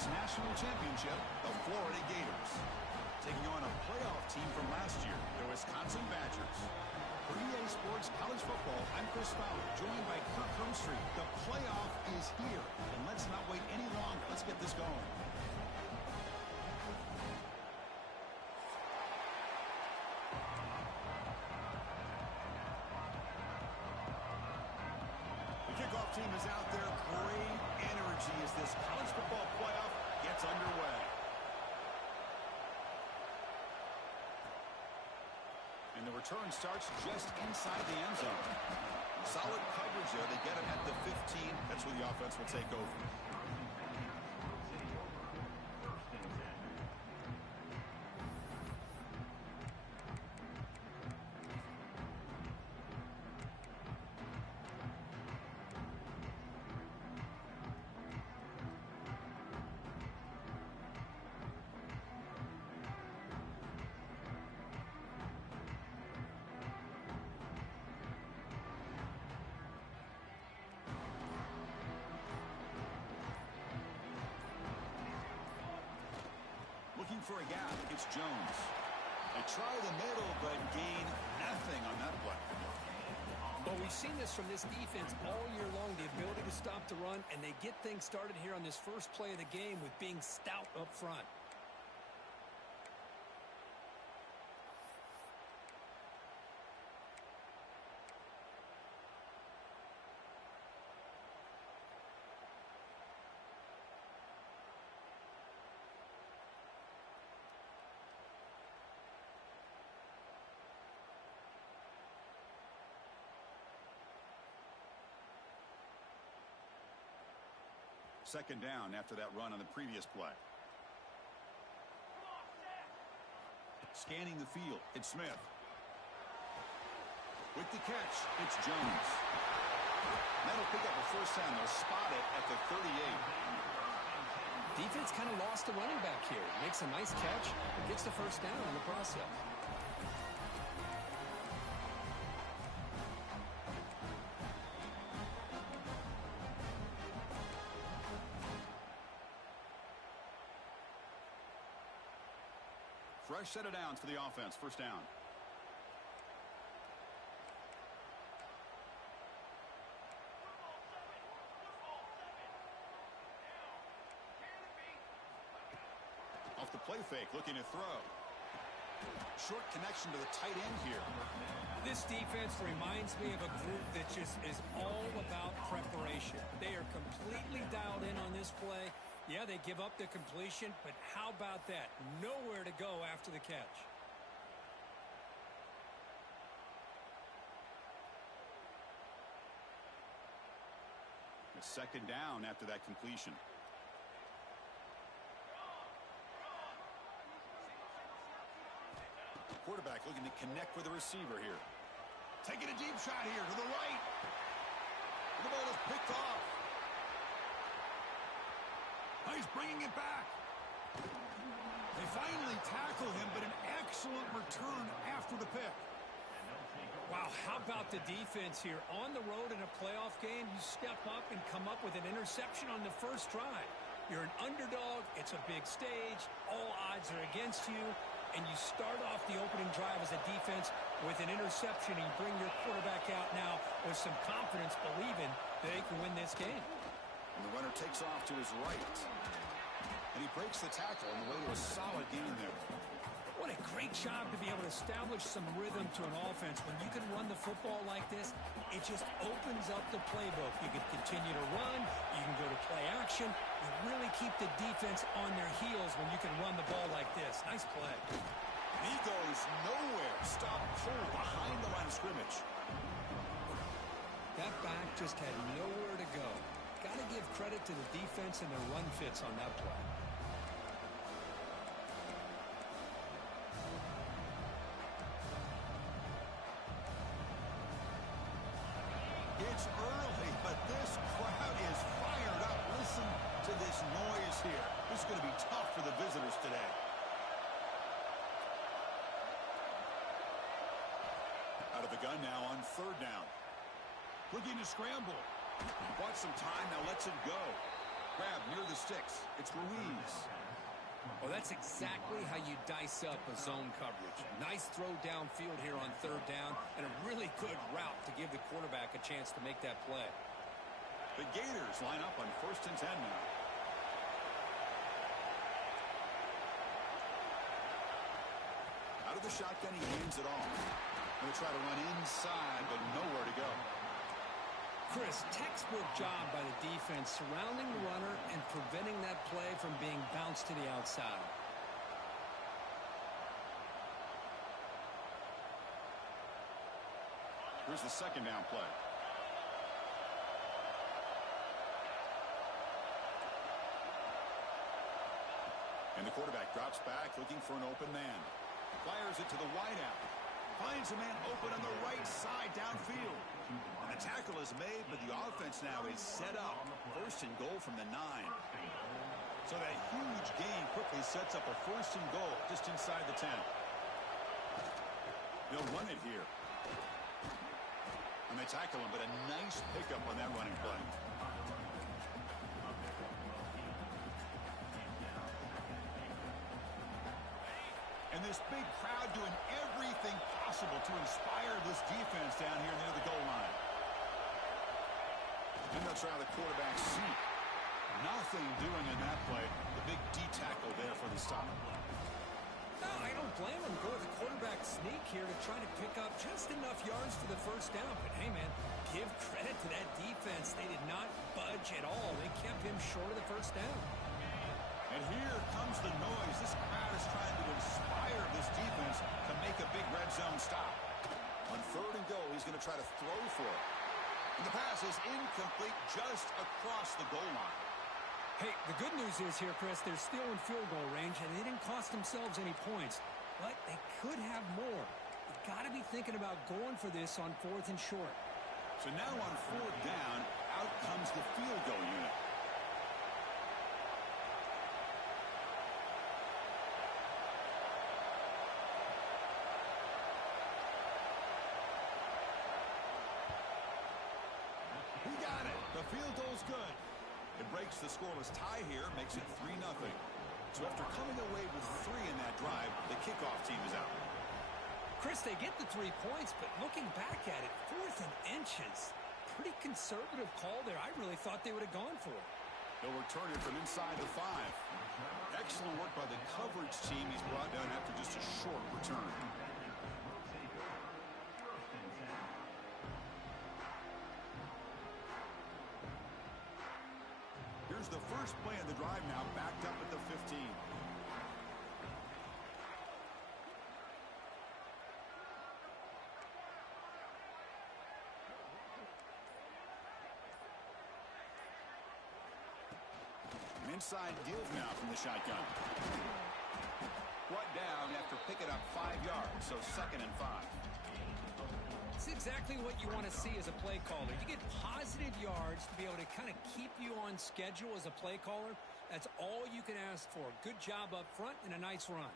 first national championship, the Florida Gators. Taking on a playoff team from last year, the Wisconsin Badgers. For EA Sports College Football, I'm Chris Fowler, joined by Kirk Hermstreet. The playoff is here, and let's not wait any longer. Let's get this going. The kickoff team is out there. Great energy as this college football playoff gets underway. And the return starts just inside the end zone. Solid coverage there. They get him at the 15. That's where the offense will take over. Looking for a gap. It's Jones. They try the middle, but gain nothing on that play. Well, we've seen this from this defense all year long, the ability to stop the run, and they get things started here on this first play of the game with being stout up front. Second down after that run on the previous play. Scanning the field, it's Smith. With the catch, it's Jones. That'll pick up a first down. They'll spot it at the 38. Defense kind of lost the running back here. Makes a nice catch, gets the first down in the process. Fresh set of downs for the offense. First down. Off the play fake, looking to throw. Short connection to the tight end here. This defense reminds me of a group that just is all about preparation. They are completely dialed in on this play. Yeah, they give up the completion, but how about that? Nowhere to go after the catch. A second down after that completion. Quarterback looking to connect with the receiver here. Taking a deep shot here to the right. The ball is picked off. He's bringing it back. They finally tackle him, but an excellent return after the pick. Wow, how about the defense here? On the road in a playoff game, you step up and come up with an interception on the first drive. You're an underdog. It's a big stage. All odds are against you. And you start off the opening drive as a defense with an interception, and you bring your quarterback out now with some confidence, believing that they can win this game. And the runner takes off to his right. And he breaks the tackle on the way to a solid gain there. What a great job to be able to establish some rhythm to an offense. When you can run the football like this, it just opens up the playbook. You can continue to run. You can go to play action. You really keep the defense on their heels when you can run the ball like this. Nice play. He goes nowhere. Stop cold behind the line of scrimmage. That back just had nowhere to go. Got to give credit to the defense and their run fits on that play. It's early, but this crowd is fired up. Listen to this noise here. This is going to be tough for the visitors today. Out of the gun now on third down. Looking to scramble. Bought some time, now lets it go. Grab near the sticks. It's Ruiz. Well, that's exactly how you dice up a zone coverage. Nice throw downfield here on third down, and a really good route to give the quarterback a chance to make that play. The Gators line up on 1st and 10 now. Out of the shotgun, he hands it off. Going to try to run inside, but nowhere to go. Chris, textbook job by the defense surrounding the runner and preventing that play from being bounced to the outside. Here's the 2nd down play. And the quarterback drops back looking for an open man. Fires it to the wideout. Finds a man open on the right side downfield. And the tackle is made, but the offense now is set up. 1st and goal from the 9. So that huge gain quickly sets up a 1st and goal just inside the 10. They'll run it here. And they tackle him, but a nice pickup on that running play. And this big crowd doing everything possible to inspire this defense down here near the goal line. And they'll try the quarterback sneak. Nothing doing in that play. The big D tackle there for the stop. No, I don't blame him. Go with the quarterback sneak here to try to pick up just enough yards for the 1st down. But hey, man, give credit to that defense. They did not budge at all. They kept him short of the 1st down. And here comes the noise. This crowd is trying to inspire this defense to make a big red zone stop. On 3rd and goal, he's going to try to throw for it. And the pass is incomplete just across the goal line. Hey, the good news is here, Chris, they're still in field goal range, and they didn't cost themselves any points. But they could have more. You've got to be thinking about going for this on 4th and short. So now on 4th down, out comes the field goal unit. He got it. The field goal's good. It breaks the scoreless tie here, makes it 3-0. So after coming away with 3 in that drive, the kickoff team is out. Chris, they get the 3 points, but looking back at it, 4th and inches. Pretty conservative call there. I really thought they would have gone for it. They'll return it from inside the 5. Excellent work by the coverage team. He's brought down after just a short return. Here's the first play of the drive now, backed up at the 15. An inside give now from the shotgun. Brought down after picking up 5 yards, so 2nd and 5. It's exactly what you want to see as a play caller. You get positive yards to be able to kind of keep you on schedule as a play caller. That's all you can ask for. Good job up front and a nice run.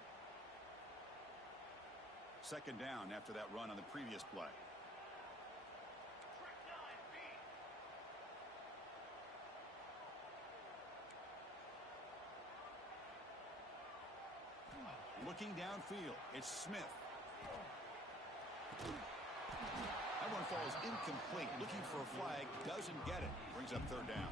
2nd down after that run on the previous play. Looking downfield, it's Smith. That one falls incomplete. Looking for a flag, doesn't get it. Brings up 3rd down.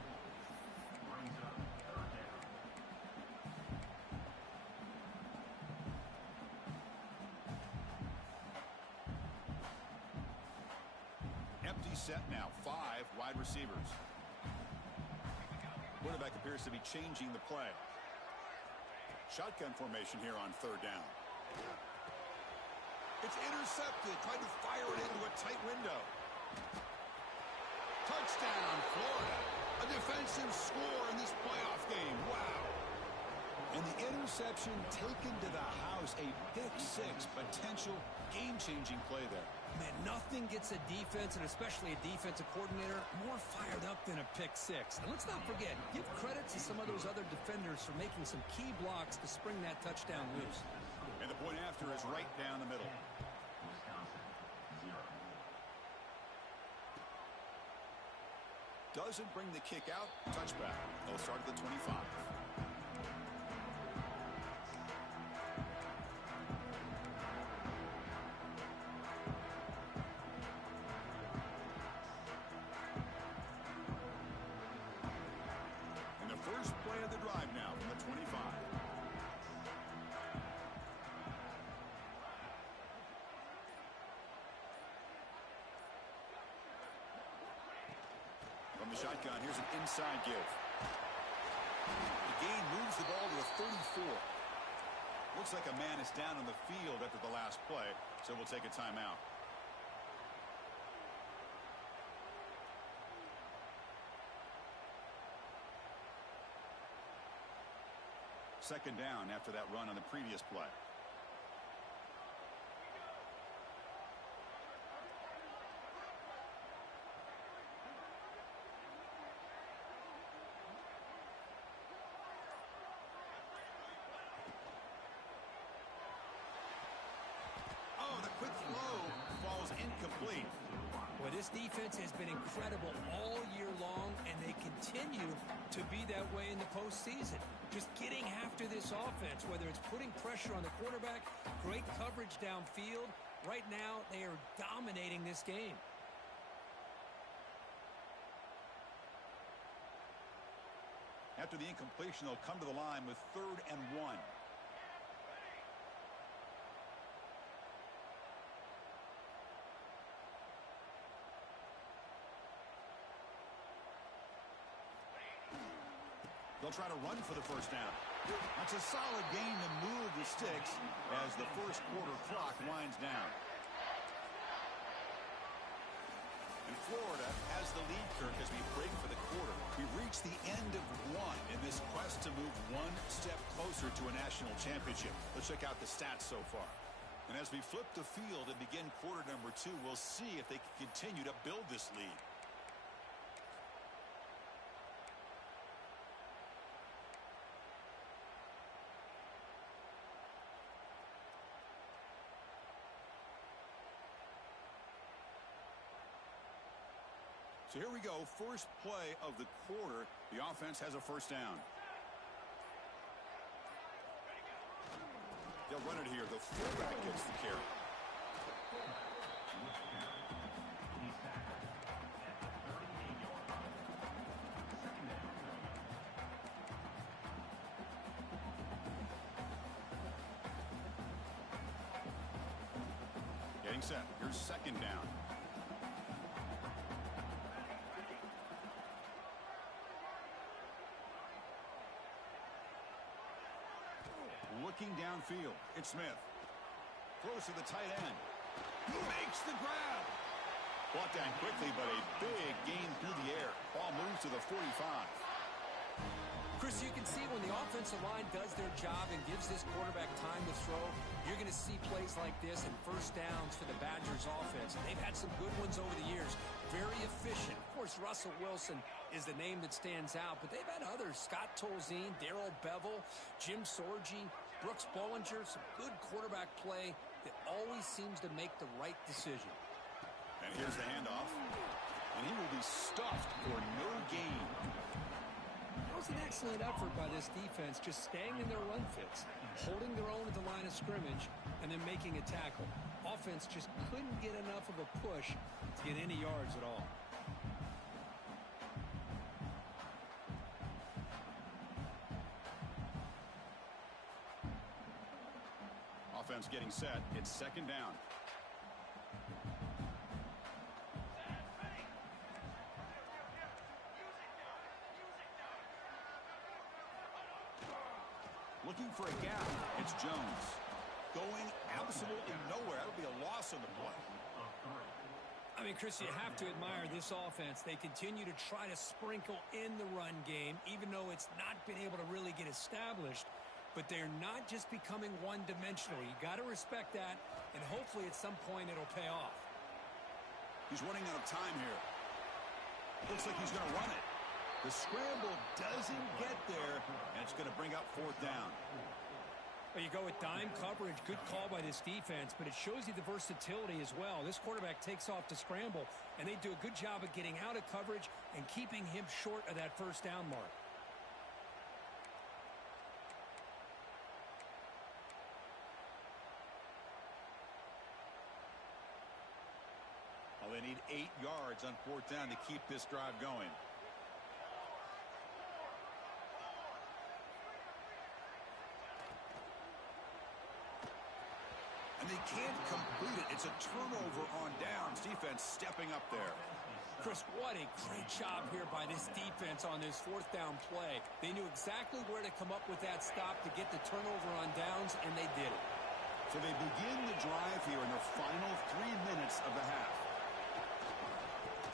Empty set now, 5 wide receivers. Quarterback appears to be changing the play. Shotgun formation here on 3rd down. It's intercepted. Tried to fire it into a tight window. Touchdown, Florida. A defensive score in this playoff game. Wow. And the interception taken to the house. A pick-6 potential game-changing play there. Man, nothing gets a defense, and especially a defensive coordinator, more fired up than a pick-6. And let's not forget, give credit to some of those other defenders for making some key blocks to spring that touchdown loose. And the point after is right down the middle. Doesn't bring the kick out. Touchback. They'll start at the 25. First play of the drive now from the 25. From the shotgun, here's an inside give. The gain moves the ball to the 34. Looks like a man is down on the field after the last play, so we'll take a timeout. Second down after that run on the previous play. Oh, the quick throw falls incomplete. Well, this defense has been incredible all year long, and they continue to be that way in the postseason. Just getting after this offense, whether it's putting pressure on the quarterback, great coverage downfield. Right now, they are dominating this game. After the incompletion, they'll come to the line with 3rd and 1. They'll try to run for the first down. That's a solid gain to move the sticks as the first quarter clock winds down. And Florida has the lead, Kirk, as we break for the quarter. We've reached the end of one in this quest to move one step closer to a national championship. Let's check out the stats so far. And as we flip the field and begin quarter number 2, we'll see if they can continue to build this lead. So here we go, first play of the quarter. The offense has a first down. They'll run it here. The fullback gets the carry. Getting set. Here's second down. Looking downfield, it's Smith. Throws to the tight end. He makes the grab. Brought down quickly, but a big gain through the air. Ball moves to the 45. Chris, you can see when the offensive line does their job and gives this quarterback time to throw, you're going to see plays like this and first downs for the Badgers offense. They've had some good ones over the years. Very efficient. Of course, Russell Wilson is the name that stands out, but they've had others. Scott Tolzien, Darrell Bevel, Jim Sorgi, Brooks Bollinger, some good quarterback play that always seems to make the right decision. And here's the handoff. And he will be stuffed for no gain. That was an excellent effort by this defense, just staying in their run fits, holding their own at the line of scrimmage, and then making a tackle. Offense just couldn't get enough of a push to get any yards at all. Offense getting set. It's second down. Looking for a gap. It's Jones. Going absolutely nowhere. That'll be a loss on the play. I mean, Chris, you have to admire this offense. They continue to try to sprinkle in the run game, even though it's not been able to really get established. But they're not just becoming one-dimensional. You got to respect that, and hopefully at some point it'll pay off. He's running out of time here. Looks like he's going to run it. The scramble doesn't get there, and it's going to bring up fourth down. Well, you go with dime coverage. Good call by this defense, but it shows you the versatility as well. This quarterback takes off to scramble, and they do a good job of getting out of coverage and keeping him short of that first down mark. Well, they need 8 yards on fourth down to keep this drive going. And they can't complete it. It's a turnover on downs. Defense stepping up there. Chris, what a great job here by this defense on this fourth down play. They knew exactly where to come up with that stop to get the turnover on downs, and they did it. So they begin the drive here in the final 3 minutes of the half.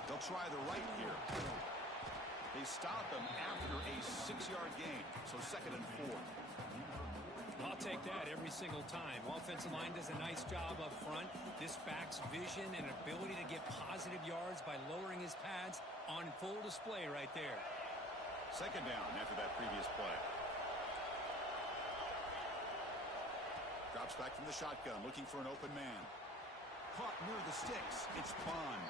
They'll try the right here. They stop him after a 6-yard gain, so 2nd and 4. I'll take that every single time. Offensive line does a nice job up front. This back's vision and ability to get positive yards by lowering his pads on full display right there. 2nd down after that previous play. Drops back from the shotgun, looking for an open man. Caught near the sticks. It's Bond.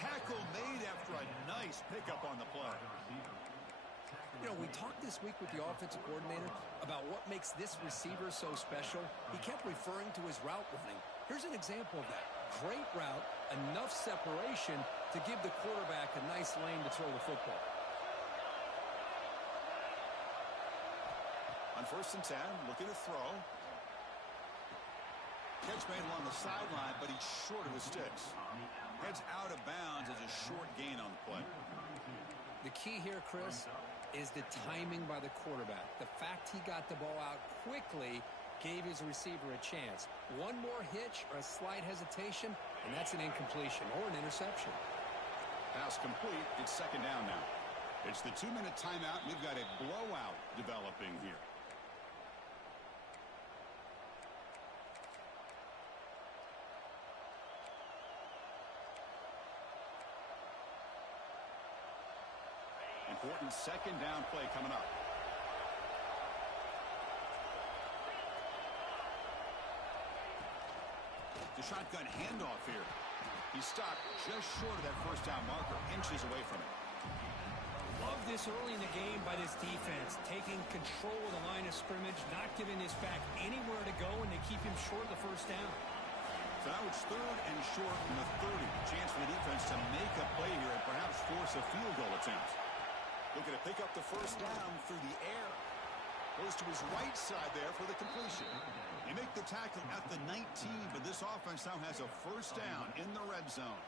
Tackle made after a nice pickup on the play. You know, we talked this week with the offensive coordinator about what makes this receiver so special. He kept referring to his route running. Here's an example of that. Great route, enough separation to give the quarterback a nice lane to throw the football. On 1st and 10, looking to throw. Catch made along the sideline, but he's short of his sticks. Heads out of bounds as a short gain on the play. The key here, Chris, is the timing by the quarterback. The fact he got the ball out quickly gave his receiver a chance. One more hitch or a slight hesitation, and that's an incompletion or an interception. Pass complete. It's 2nd down now. It's the 2-minute timeout. We've got a blowout developing here. Important 2nd down play coming up. The shotgun handoff here. He's stopped just short of that 1st down marker, inches away from it. Love this early in the game by this defense, taking control of the line of scrimmage, not giving this back anywhere to go, and they keep him short of the 1st down. So now it's 3rd and short from the 30. Chance for the defense to make a play here and perhaps force a field goal attempt. Looking to pick up the 1st down through the air. Goes to his right side there for the completion. They make the tackle at the 19, but this offense now has a 1st down in the red zone.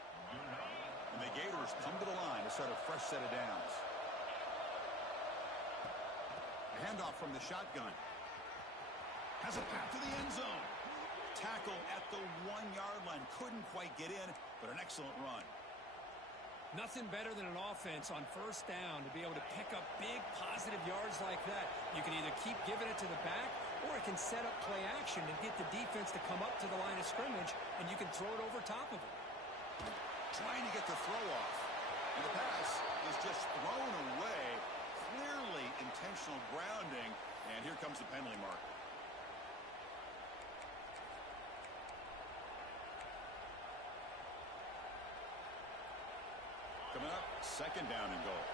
And the Gators come to the line to start a fresh set of downs. A handoff from the shotgun. Has a path to the end zone. Tackle at the 1-yard line. Couldn't quite get in, but an excellent run. Nothing better than an offense on 1st down to be able to pick up big positive yards like that. You can either keep giving it to the back, or it can set up play action and get the defense to come up to the line of scrimmage, and you can throw it over top of it. Trying to get the throw off. And the pass is just thrown away. Clearly intentional grounding. And here comes the penalty mark. Coming up, 2nd down and goal.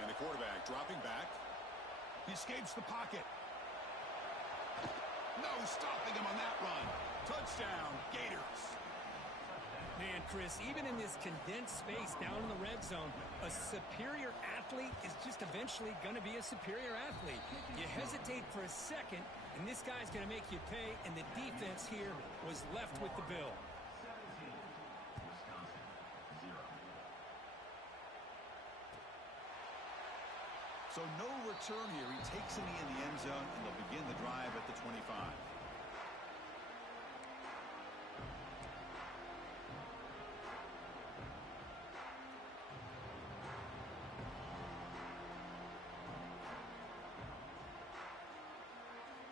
And the quarterback dropping back. He escapes the pocket. No stopping him on that run. Touchdown, Gators. Man, Chris, even in this condensed space down in the red zone, a superior athlete is just eventually going to be a superior athlete. You hesitate for a second, and this guy's going to make you pay, and the defense here was left with the bill. So no return here. He takes it in the end zone, and they'll begin the drive at the 25.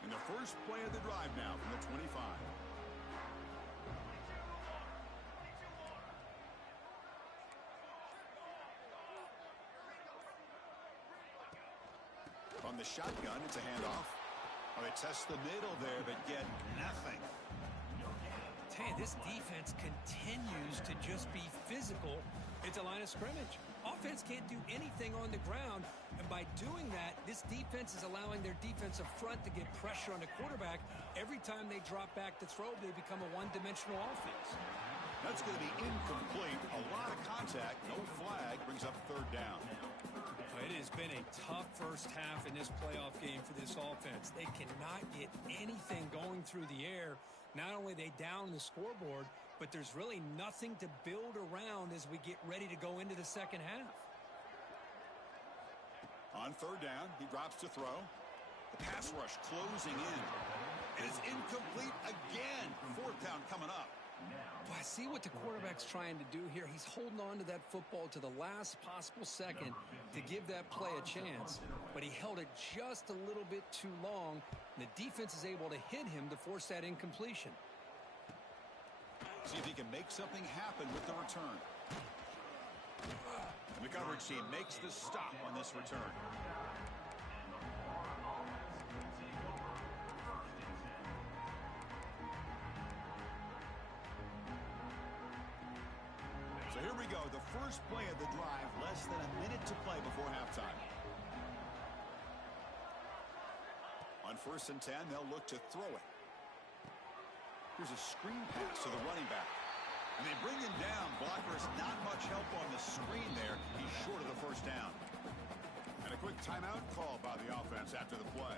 And the first play of the drive now from the 25. On the shotgun, it's a handoff. Oh, they test the middle there, but get nothing. Hey, this defense continues to just be physical at the line of scrimmage. Offense can't do anything on the ground, and by doing that, this defense is allowing their defensive front to get pressure on the quarterback. Every time they drop back to throw, they become a one-dimensional offense. That's going to be incomplete. A lot of contact, no flag, brings up 3rd down. It has been a tough first half in this playoff game for this offense. They cannot get anything going through the air. Not only are they down the scoreboard, but there's really nothing to build around as we get ready to go into the second half. On third down, he drops to throw. The pass rush closing in. And it's incomplete again. Fourth down coming up. Well, I see what the quarterback's trying to do here. He's holding on to that football to the last possible second to give that play a chance. But he held it just a little bit too long. And the defense is able to hit him to force that incompletion. See if he can make something happen with the return. And the coverage team makes the stop on this return. So here we go, the first play of the drive, less than a minute to play before halftime. On 1st and 10, they'll look to throw it. Here's a screen pass to the running back. And they bring him down. Blocker has not much help on the screen there. He's short of the first down. And a quick timeout call by the offense after the play.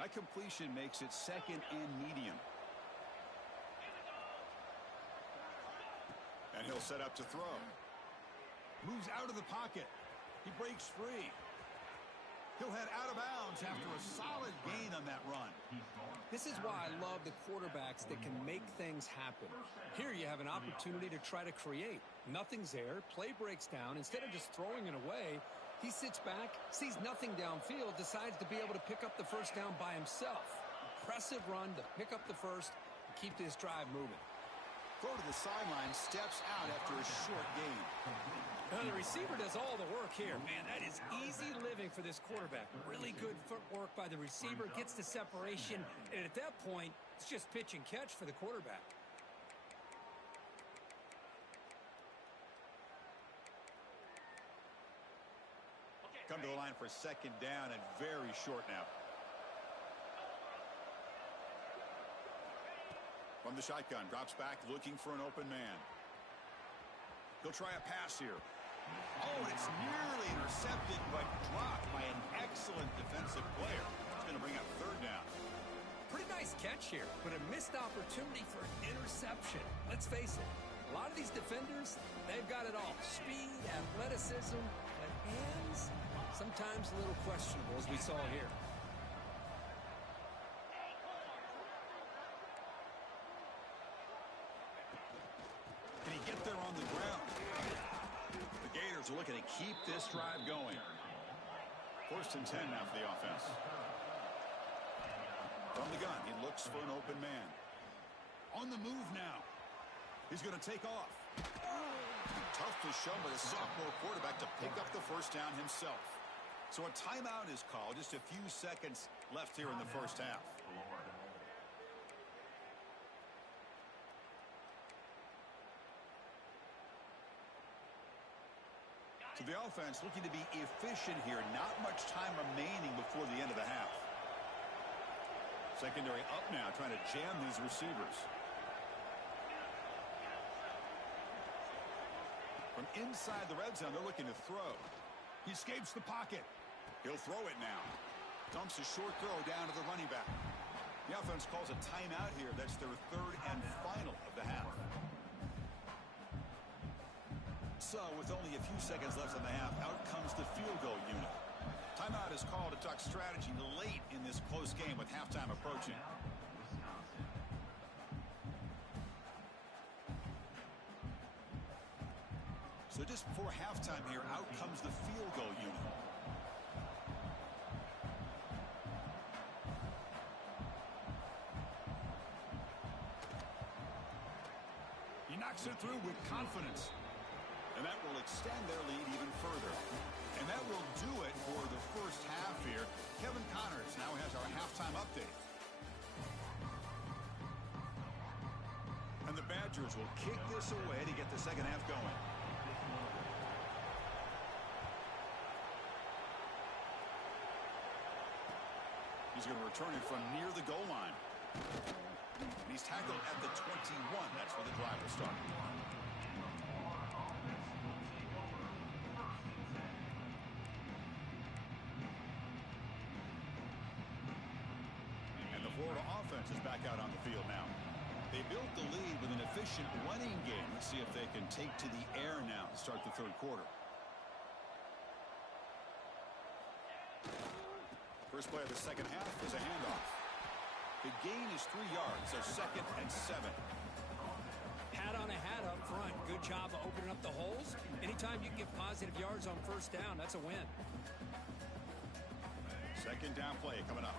That completion makes it 2nd and medium. And he'll set up to throw. Moves out of the pocket. He breaks free. He'll head out of bounds after a solid gain on that run. This is why I love the quarterbacks that can make things happen. Here you have an opportunity to try to create. Nothing's there. Play breaks down. Instead of just throwing it away, he sits back, sees nothing downfield, decides to be able to pick up the first down by himself. Impressive run to pick up the first and keep this drive moving. Throw to the sideline, steps out after a short gain. Now the receiver does all the work here. Man, that is easy living for this quarterback. Really good footwork by the receiver, gets the separation, and at that point, it's just pitch and catch for the quarterback. Come to the line for 2nd down and very short now. From the shotgun, drops back, looking for an open man. He'll try a pass here. Oh, and it's nearly intercepted, but dropped by an excellent defensive player. It's going to bring up 3rd down. Pretty nice catch here, but a missed opportunity for an interception. Let's face it, a lot of these defenders, they've got it all. Speed, athleticism, but hands, sometimes a little questionable, as we saw here. Can he get there on the ground? The Gators are looking to keep this drive going. 1st and 10 now for the offense. From the gun, he looks for an open man. On the move now. He's going to take off. Tough to show by the sophomore quarterback to pick up the first down himself. So a timeout is called. Just a few seconds left here in the first half. So the offense looking to be efficient here. Not much time remaining before the end of the half. Secondary up now, trying to jam these receivers. From inside the red zone, they're looking to throw. He escapes the pocket. He'll throw it now. Dumps a short throw down to the running back. The offense calls a timeout here. That's their 3rd and final of the half. So, with only a few seconds left in the half, out comes the field goal unit. Timeout is called to talk strategy late in this close game with halftime approaching. So just before halftime here, out comes the field goal unit. He knocks it through with confidence. And that will extend their lead even further. And that will do it for the first half here. Kevin Connors now has our halftime update. And the Badgers will kick this away to get the second half going. He's going to return it from near the goal line. And he's tackled at the 21. That's where the drive will start. out on the field now. They built the lead with an efficient running game. Let's see if they can take to the air now to start the third quarter. First play of the second half is a handoff. The gain is 3 yards, so 2nd and 7. Hat on a hat up front. Good job of opening up the holes. Anytime you can get positive yards on first down, that's a win. Second down play coming up.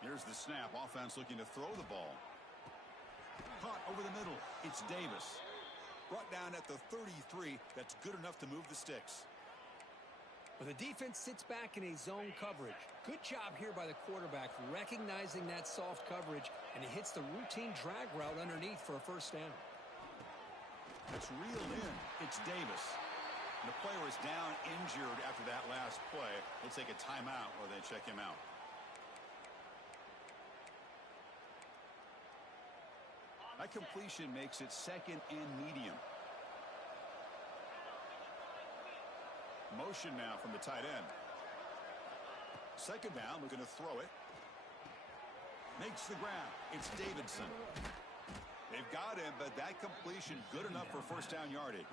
Here's the snap. Offense looking to throw the ball. Caught over the middle. It's Davis. Brought down at the 33. That's good enough to move the sticks. Well, the defense sits back in a zone coverage. Good job here by the quarterback recognizing that soft coverage, and he hits the routine drag route underneath for a first down. It's reeled in. It's Davis. The player is down injured after that last play. They'll take a timeout or they check him out. That completion makes it 2nd and medium. Motion now from the tight end. Second down, looking to throw it. Makes the grab. It's Davidson. They've got him, but that completion good enough for first down yardage.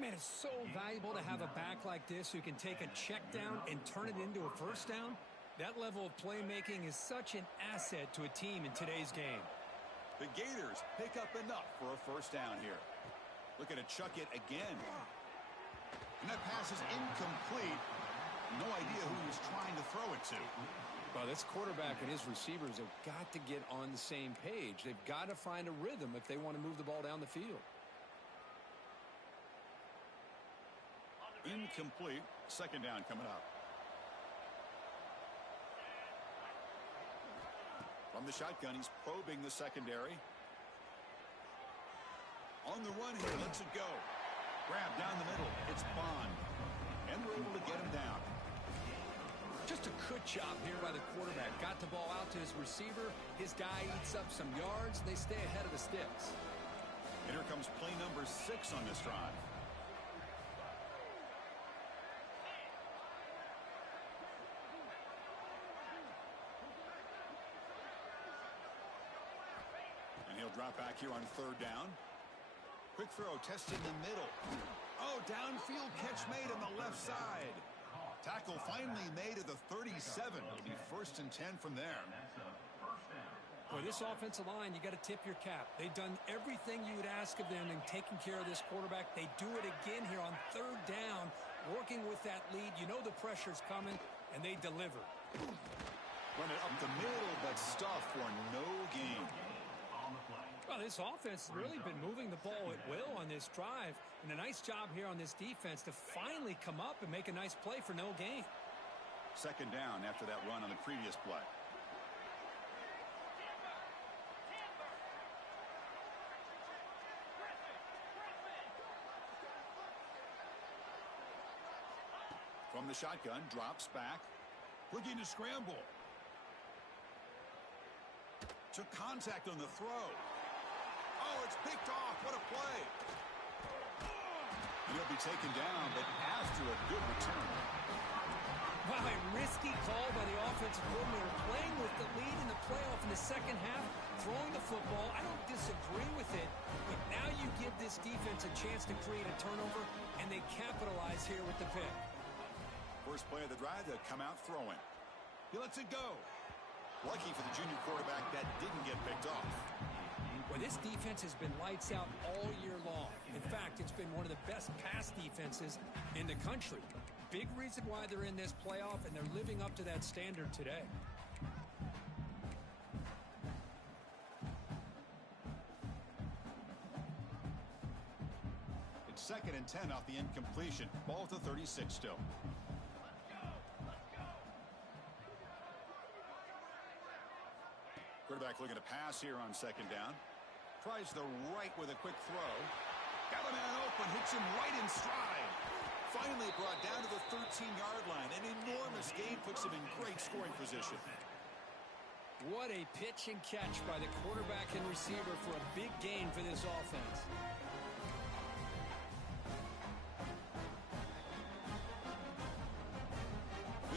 Man, it's so valuable to have a back like this who can take a check down and turn it into a first down. That level of playmaking is such an asset to a team in today's game. The Gators pick up enough for a first down here. Looking to chuck it again. And that pass is incomplete. No idea who he was trying to throw it to. Well, this quarterback and his receivers have got to get on the same page. They've got to find a rhythm if they want to move the ball down the field. Incomplete. Second down coming up. From the shotgun, he's probing the secondary. On the run here, lets it go. Grab down the middle. It's Bond. And they're able to get him down. Just a good job here by the quarterback. Got the ball out to his receiver. His guy eats up some yards. They stay ahead of the sticks. And here comes play number 6 on this drive. And he'll drop back here on third down. Quick throw, testing the middle. Oh, downfield catch made on the left side. Tackle finally made at the 37. It'll be 1st and 10 from there. Boy, this offensive line, you got to tip your cap. They've done everything you would ask of them in taking care of this quarterback. They do it again here on third down, working with that lead. You know the pressure's coming, and they deliver. Run it up the middle, but stuffed for no gain. Well, this offense has really been moving the ball at will on this drive. And a nice job here on this defense to finally come up and make a nice play for no gain. Second down after that run on the previous play. From the shotgun, drops back. Looking to scramble. Took contact on the throw. Oh, it's picked off. What a play. He'll be taken down, but after a good return. Wow, a risky call by the offensive coordinator, playing with the lead in the playoff in the second half, throwing the football. I don't disagree with it, but now you give this defense a chance to create a turnover, and they capitalize here with the pick. First play of the drive, they'll come out throwing. He lets it go. Lucky for the junior quarterback that didn't get picked off. Well, this defense has been lights out all year long. In fact, it's been one of the best pass defenses in the country. Big reason why they're in this playoff, and they're living up to that standard today. It's 2nd and 10 off the incompletion. Ball to 36 still. Quarterback looking to pass here on second down. Tries the right with a quick throw. Got a man open, hits him right in stride. Finally brought down to the 13-yard line. An enormous gain puts him in great scoring position. What a pitch and catch by the quarterback and receiver for a big gain for this offense.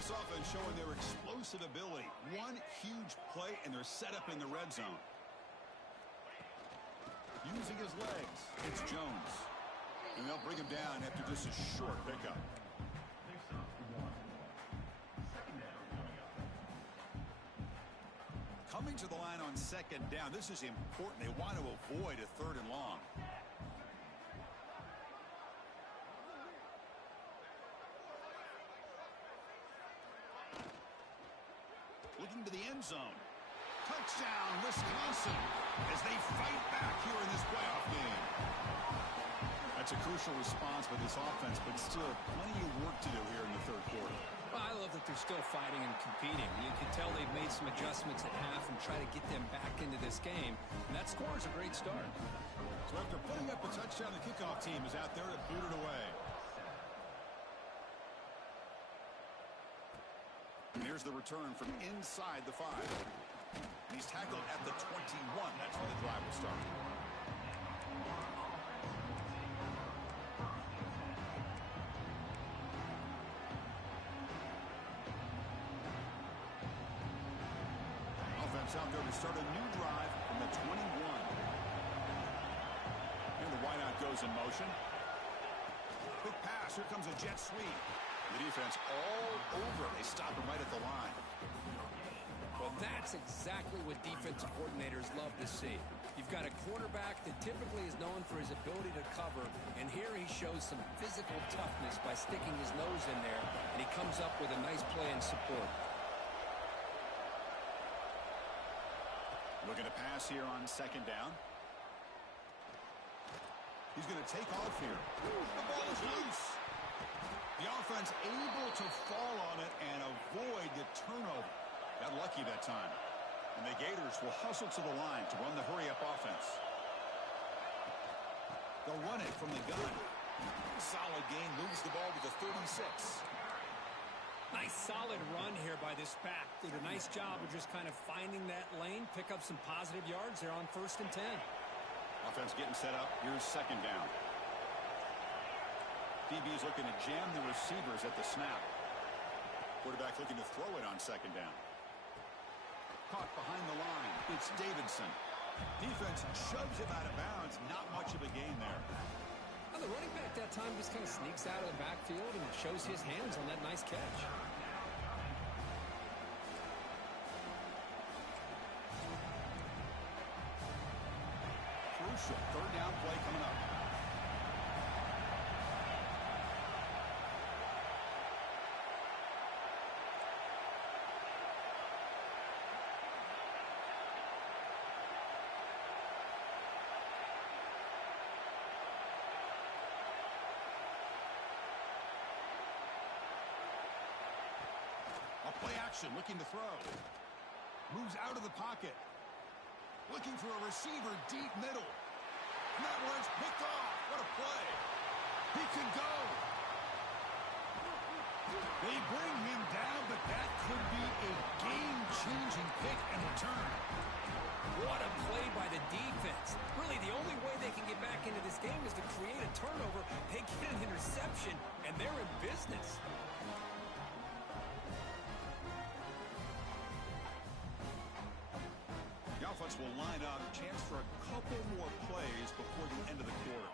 This offense showing their explosive ability. One huge play, and they're set up in the red zone. Using his legs, it's Jones. And they'll bring him down after just a short pickup. Coming to the line on second down. This is important. They want to avoid a third and long. Looking to the end zone. Touchdown, Wisconsin, as they fight back here in this playoff game. That's a crucial response by this offense, but still plenty of work to do here in the third quarter. Well, I love that they're still fighting and competing. You can tell they've made some adjustments at half and try to get them back into this game. And that score is a great start. So after putting up a touchdown, the kickoff team is out there to boot it away. And here's the return from inside the 5. And he's tackled at the 21. That's where the drive will start. Offense out there to start a new drive from the 21. And the wideout goes in motion. Quick pass. Here comes a jet sweep. The defense all over. They stop him right at the line. Well, that's exactly what defensive coordinators love to see. You've got a quarterback that typically is known for his ability to cover, and here he shows some physical toughness by sticking his nose in there, and he comes up with a nice play in support. Looking to pass here on second down. He's going to take off here. The ball is loose. The offense able to fall on it and avoid the turnover. Got lucky that time. And the Gators will hustle to the line to run the hurry-up offense. They'll run it from the gun. Solid gain, moves the ball to the 36. Nice solid run here by this back. Did a nice job of just kind of finding that lane, pick up some positive yards there on 1st and 10. Offense getting set up. Here's second down. DB's looking to jam the receivers at the snap. Quarterback looking to throw it on second down. Caught behind the line. It's Davidson. Defense shoves him out of bounds. Not much of a gain there. Well, the running back that time just kind of sneaks out of the backfield and shows his hands on that nice catch. Crucial third down play coming up. Play action, looking to throw. Moves out of the pocket. Looking for a receiver deep middle. And that one's picked off. What a play. He can go. They bring him down, but that could be a game-changing pick and return. What a play by the defense. Really, the only way they can get back into this game is to create a turnover. They get an interception, and they're in business. Offense will line up, chance for a couple more plays before the end of the quarter.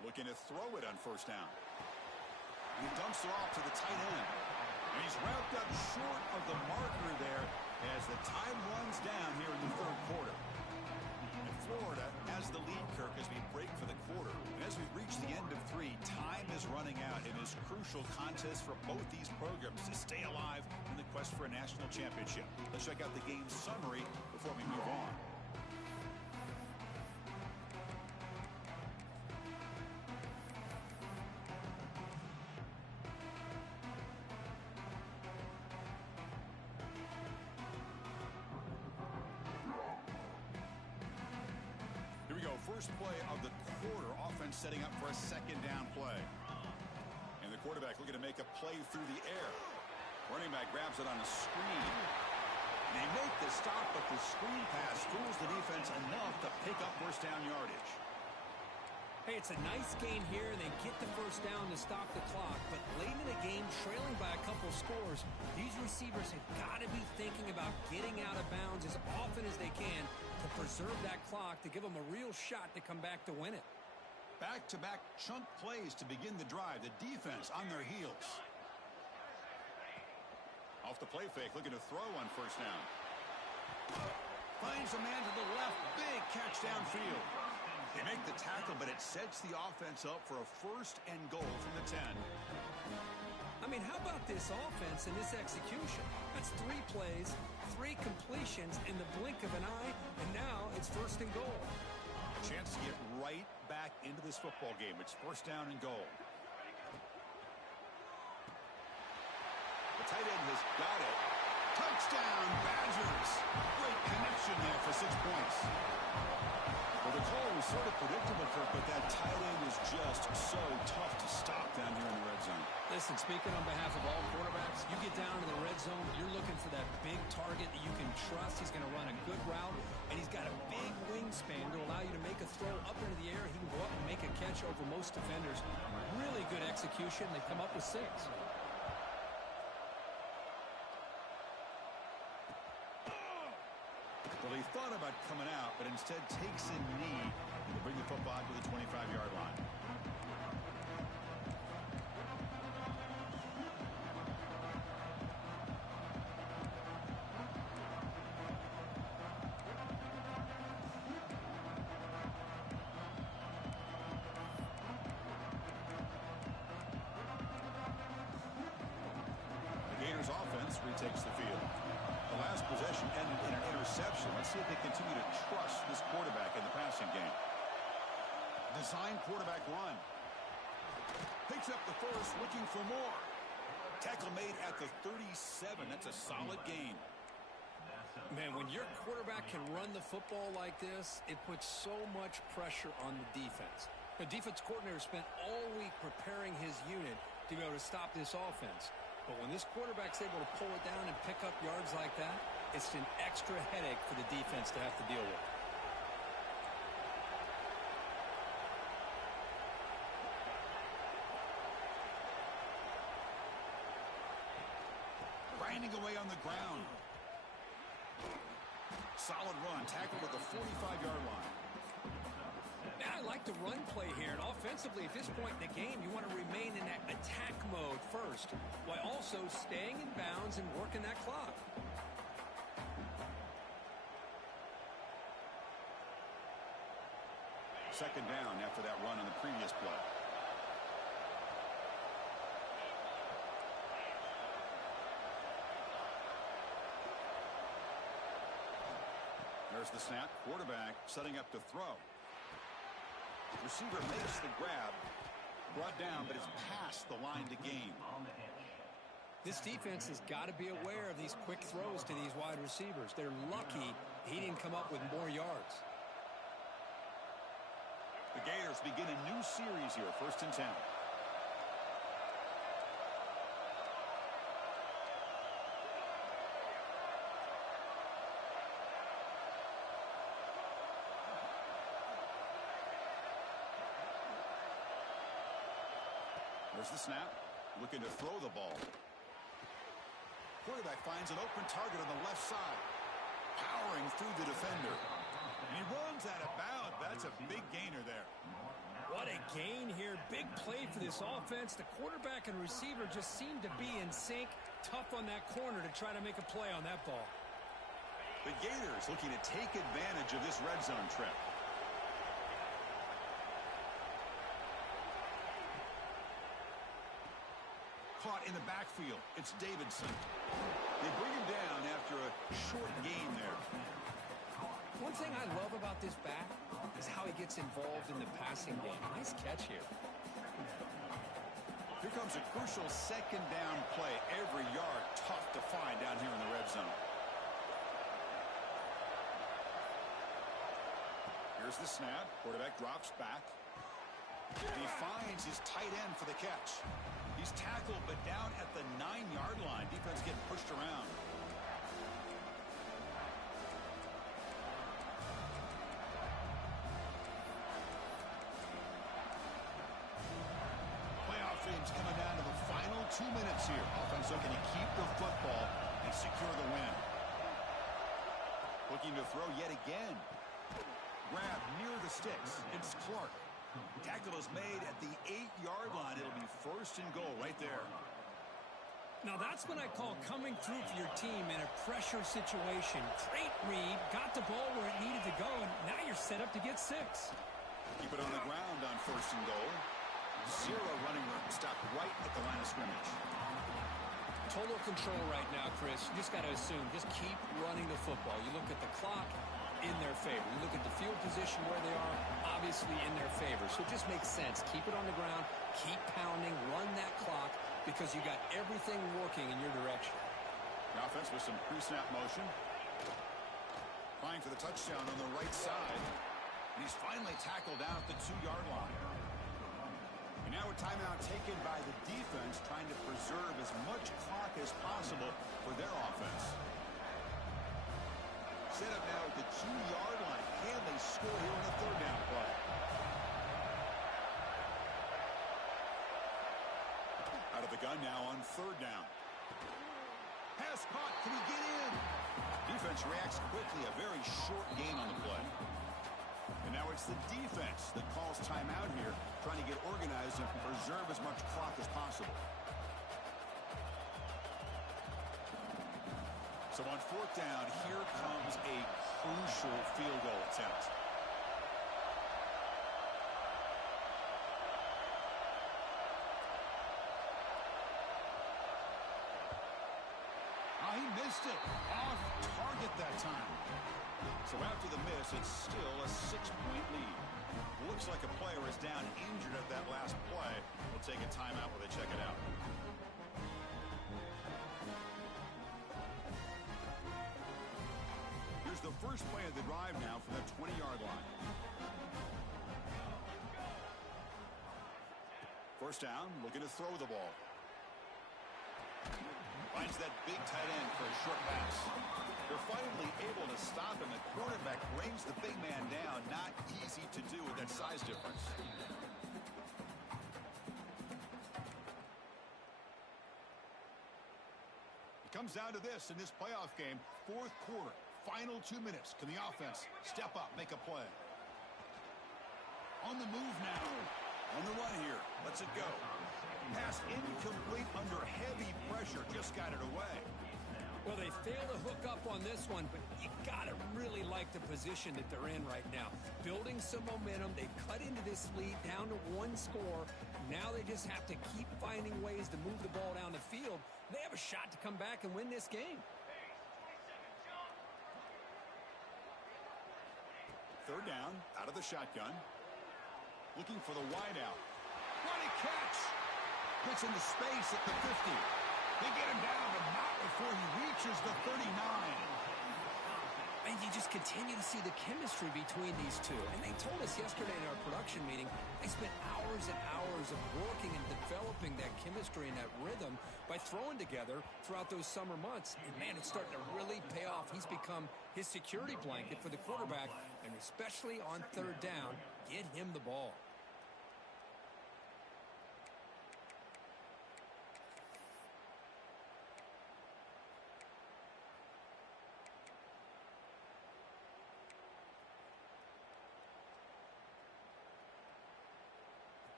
Looking to throw it on 1st down. He dumps it off to the tight end. And he's wrapped up short of the marker there as the time runs down here in the 3rd quarter. And Florida has the lead, Kirk, as we break for the quarter. And as we reach the end of 3, time is running out in this crucial contest for both these programs to stay alive in the quest for a national championship. Let's check out the game summary before we move on. Here we go. First play of the quarter. Offense setting up for a second down play. And the quarterback looking to make a play through the air. Running back grabs it on a screen. They make the stop, but the screen pass fools the defense enough to pick up 1st down yardage. Hey, it's a nice gain here, and they get the first down to stop the clock. But late in the game, trailing by a couple scores, these receivers have got to be thinking about getting out of bounds as often as they can to preserve that clock, to give them a real shot to come back to win it. Back-to-back chunk plays to begin the drive. The defense on their heels. Off the play fake, looking to throw on first down. Finds a man to the left. Big catch downfield. They make the tackle, but it sets the offense up for a first and goal from the 10. I mean, how about this offense and this execution? That's 3 plays, 3 completions in the blink of an eye, and now it's first and goal. Chance to get right back into this football game. It's first down and goal. The tight end has got it. Touchdown, Badgers. Great connection there for 6 points. Well, the call was sort of predictable, Kirk, but that tight end is just so tough to stop down here in the red zone. Listen, speaking on behalf of all quarterbacks, you get down to the red zone, you're looking for that big target that you can trust. He's going to run a good route, and he's got a big wingspan to allow you to make a throw up into the air. He can go up and make a catch over most defenders. Really good execution. They come up with 6. Well, he thought about coming out, but instead takes a knee to bring the football to the 25-yard line. The Gators offense retakes the field. The last possession ended in an interception. Let's see if they continue to trust this quarterback in the passing game. Design quarterback run. Picks up the first, looking for more. Tackle made at the 37. That's a solid gain. Man, when your quarterback can run the football like this, it puts so much pressure on the defense. The defense coordinator spent all week preparing his unit to be able to stop this offense. But when this quarterback's able to pull it down and pick up yards like that, it's an extra headache for the defense to have to deal with. Grinding away on the ground. Solid run, tackled at the 45-yard line. I like the run play here, and offensively at this point in the game, you want to remain in that attack mode first, while also staying in bounds and working that clock. Second down after that run on the previous play. There's the snap. Quarterback setting up to throw. Receiver makes the grab. Brought down, but it's past the line to gain. This defense has got to be aware of these quick throws to these wide receivers. They're lucky he didn't come up with more yards. The Gators begin a new series here, first and 10. There's the snap. Looking to throw the ball. Quarterback finds an open target on the left side. Powering through the defender. And he runs out of bounds. That's a big gainer there. What a gain here. Big play for this offense. The quarterback and receiver just seem to be in sync. Tough on that corner to try to make a play on that ball. The Gators looking to take advantage of this red zone trip. Caught in the backfield. It's Davidson. They bring him down after a short gain there. One thing I love about this back is how he gets involved in the passing game. Nice catch here. Here comes a crucial second down play. Every yard tough to find down here in the red zone. Here's the snap. Quarterback drops back. And he finds his tight end for the catch. He's tackled, but down at the 9-yard line. Defense getting pushed around. 2 minutes here. Offense looking to keep the football and secure the win. Looking to throw yet again. Grab near the sticks. It's Clark. Tackle is made at the 8-yard line. It'll be 1st and goal right there. Now that's what I call coming through for your team in a pressure situation. Great read, got the ball where it needed to go, and now you're set up to get 6. Keep it on the ground on 1st and goal. 0 running room. Stopped right at the line of scrimmage. Total control right now, Chris. You just got to assume, just keep running the football. You look at the clock, in their favor. You look at the field position where they are, obviously in their favor. So it just makes sense. Keep it on the ground, keep pounding, run that clock, because you got everything working in your direction. The offense with some pre-snap motion. Trying for the touchdown on the right side. And he's finally tackled down at the 2-yard line. And now a timeout taken by the defense, trying to preserve as much clock as possible for their offense. Set up now at the 2-yard line. Can they score here on a 3rd down play? Out of the gun now on 3rd down. Pass caught. Can he get in? Defense reacts quickly. A very short gain on the play. And now it's the defense that calls timeout here, trying to get organized and preserve as much clock as possible. So on 4th down, here comes a crucial field goal attempt. He missed it. Off target that time. So after the miss, it's still a 6-point lead. Looks like a player is down injured at that last play. We'll take a timeout while they check it out. Here's the first play of the drive now from the 20-yard line. 1st down, looking to throw the ball. Finds that big tight end for a short pass. They're finally able to stop him. The quarterback brings the big man down. Not easy to do with that size difference. It comes down to this in this playoff game. 4th quarter, final 2 minutes. Can the offense step up, make a play? On the move now. On the run here. Lets it go. Pass incomplete under heavy pressure. Just got it away. Well, they failed to hook up on this one, but you got to really like the position that they're in right now. Building some momentum. They cut into this lead down to 1 score. Now they just have to keep finding ways to move the ball down the field. They have a shot to come back and win this game. 3rd down, out of the shotgun. Looking for the wideout. What a catch! Gets into space at the 50. They get him down, but not before he reaches the 39. And you just continue to see the chemistry between these two. And they told us yesterday in our production meeting, they spent hours and hours of working and developing that chemistry and that rhythm by throwing together throughout those summer months. And, man, it's starting to really pay off. He's become his security blanket for the quarterback, and especially on 3rd down, get him the ball.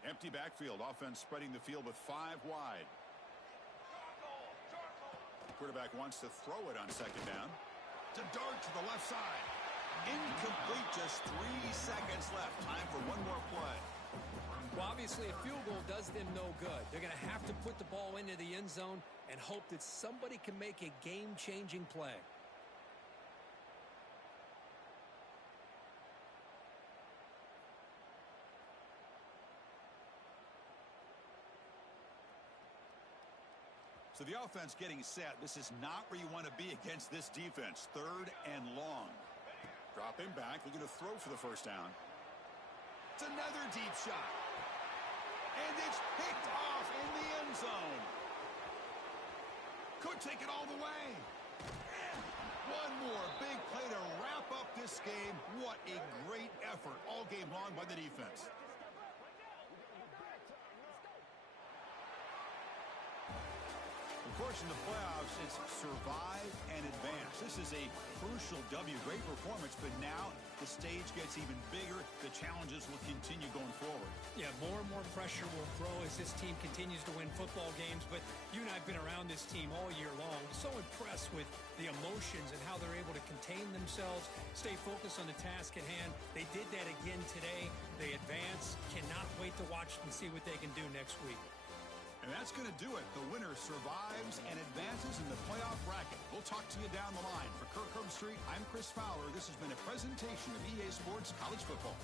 Empty backfield. Offense spreading the field with 5 wide. Quarterback wants to throw it on 2nd down. To dart to the left side. Incomplete. Just 3 seconds left. Time for one more play. Well, obviously, a field goal does them no good. They're going to have to put the ball into the end zone and hope that somebody can make a game-changing play. So the offense getting set. This is not where you want to be against this defense. 3rd and long. Drop him back. Looking to throw for the 1st down. It's another deep shot. And it's picked off in the end zone. Could take it all the way. One more big play to wrap up this game. What a great effort all game long by the defense. course, in the playoffs, it's survive and advance. This is a crucial W. Great performance, but now the stage gets even bigger. The challenges will continue going forward. Yeah, more and more pressure will grow as this team continues to win football games. But you and I have been around this team all year long. So impressed with the emotions and how they're able to contain themselves, stay focused on the task at hand. They did that again today. They advance. Cannot wait to watch and see what they can do next week. And that's going to do it. The winner survives and advances in the playoff bracket. We'll talk to you down the line. For Kirk Herbstreit, I'm Chris Fowler. This has been a presentation of EA Sports College Football.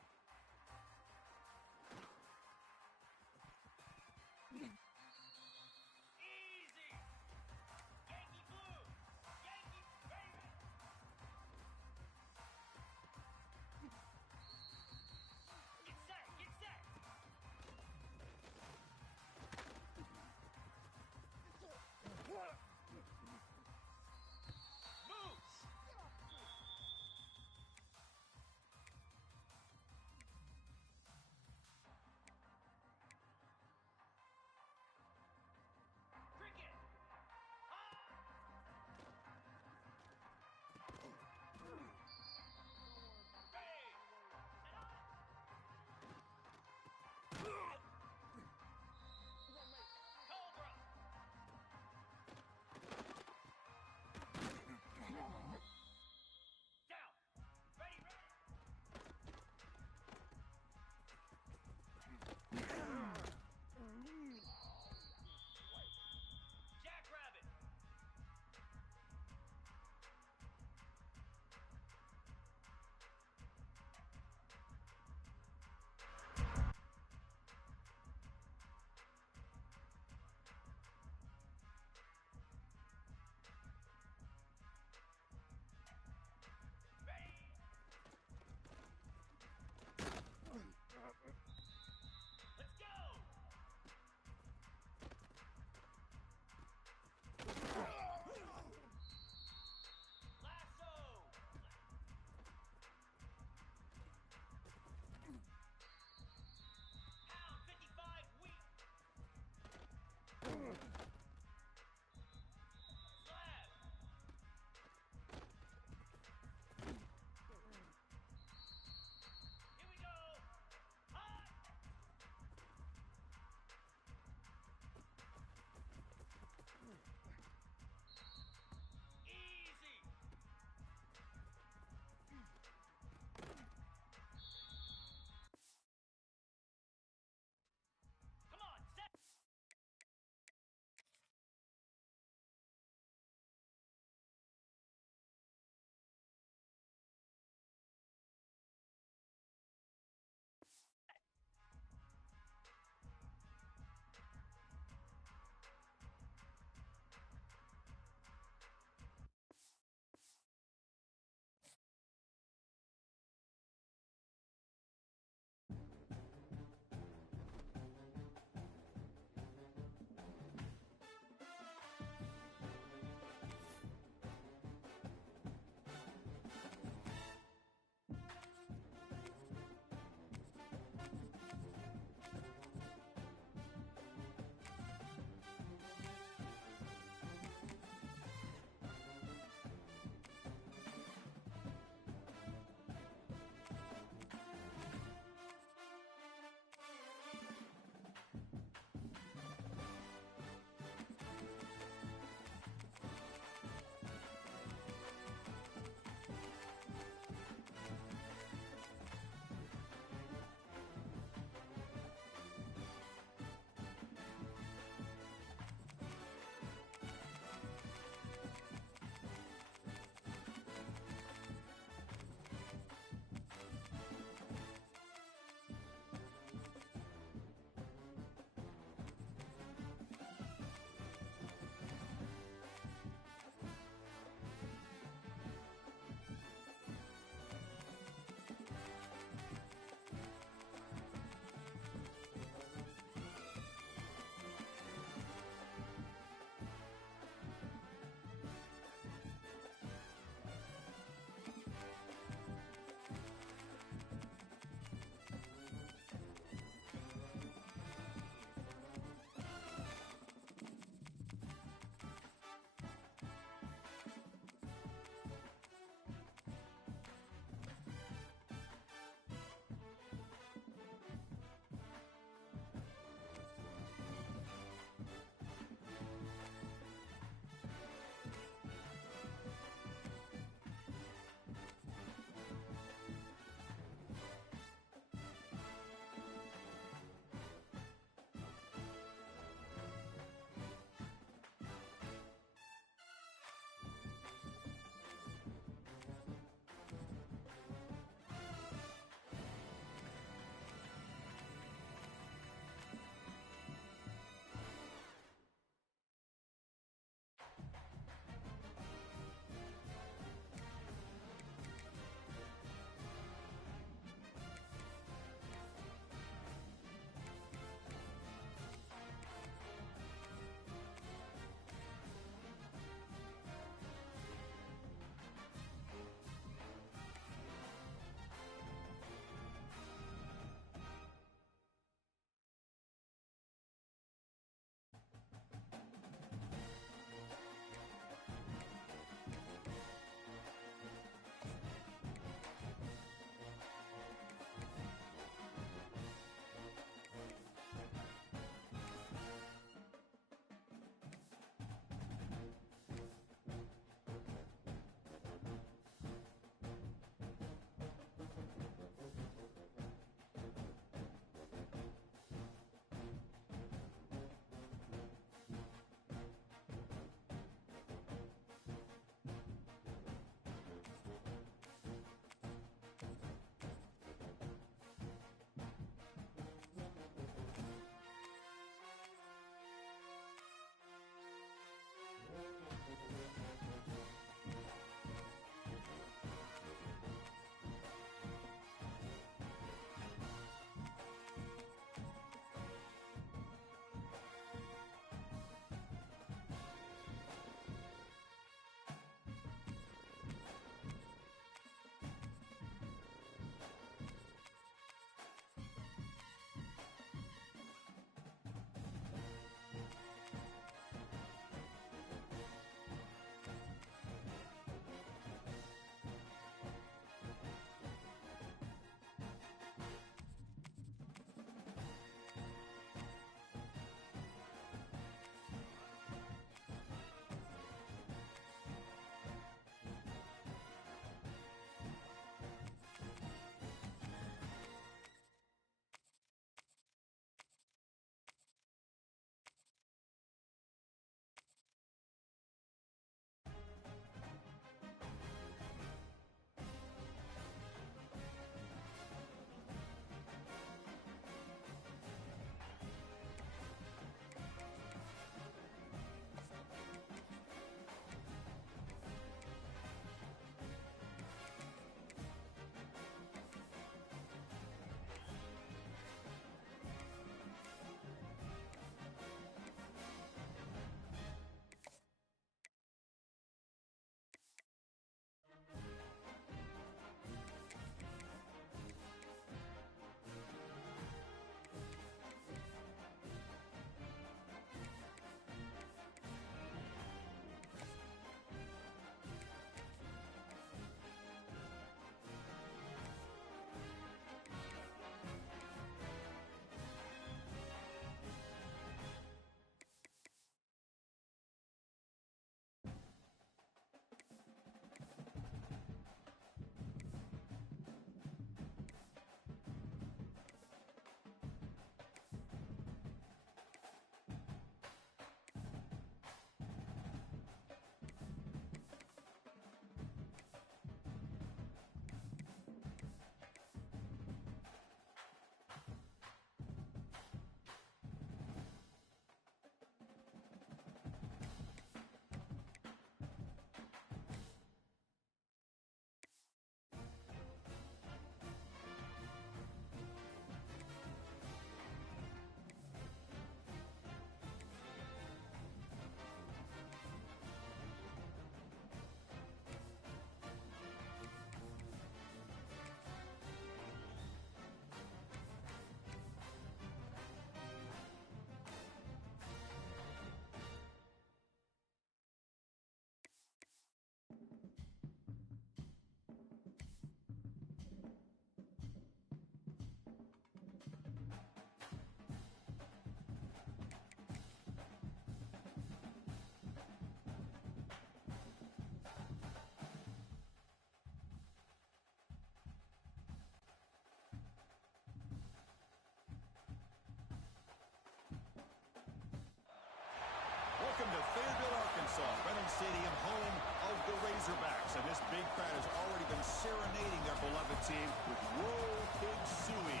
Stadium, home of the Razorbacks. And this big crowd has already been serenading their beloved team with Roll Pig Suey.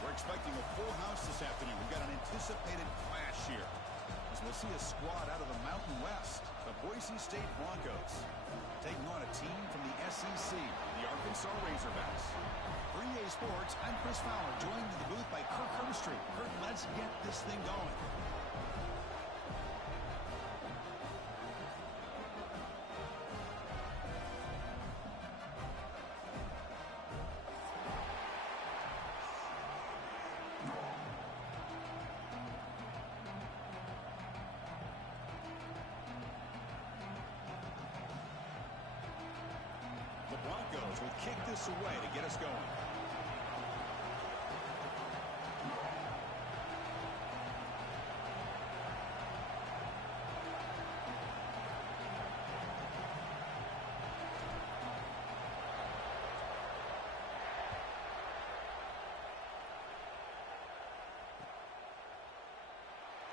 We're expecting a full house this afternoon. We've got an anticipated clash here, as we'll see a squad out of the Mountain West, the Boise State Broncos, taking on a team from the SEC, the Arkansas Razorbacks. For EA Sports, I'm Chris Fowler, joined in the booth by Kirk Hermstreet. Kirk, let's get this thing going. The Broncos will kick this away to get us going.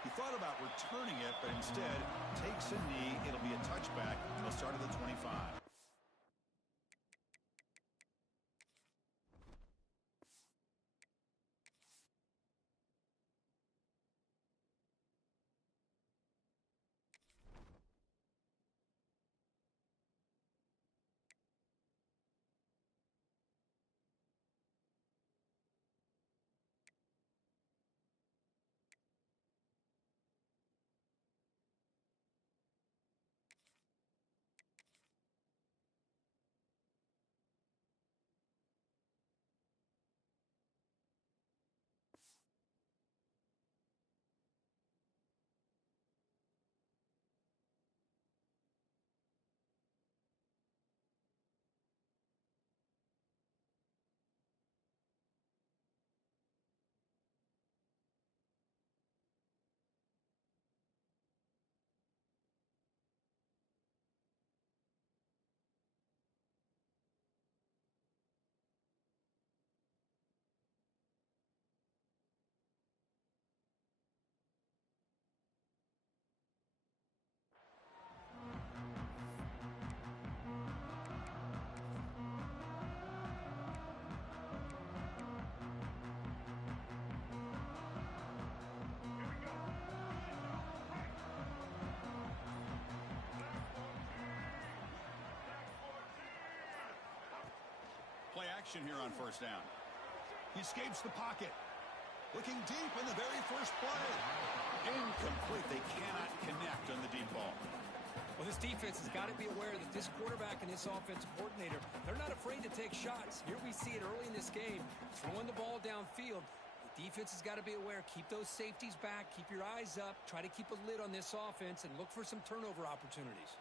He thought about returning it, but instead takes a knee. It'll be a touchback. He'll start at the 25. Play action here on first down. He escapes the pocket. Looking deep in the very first play. Incomplete. They cannot connect on the deep ball. Well, this defense has got to be aware that this quarterback and this offensive coordinator, they're not afraid to take shots. Here we see it early in this game, throwing the ball downfield. The defense has got to be aware. Keep those safeties back. Keep your eyes up. Try to keep a lid on this offense and look for some turnover opportunities.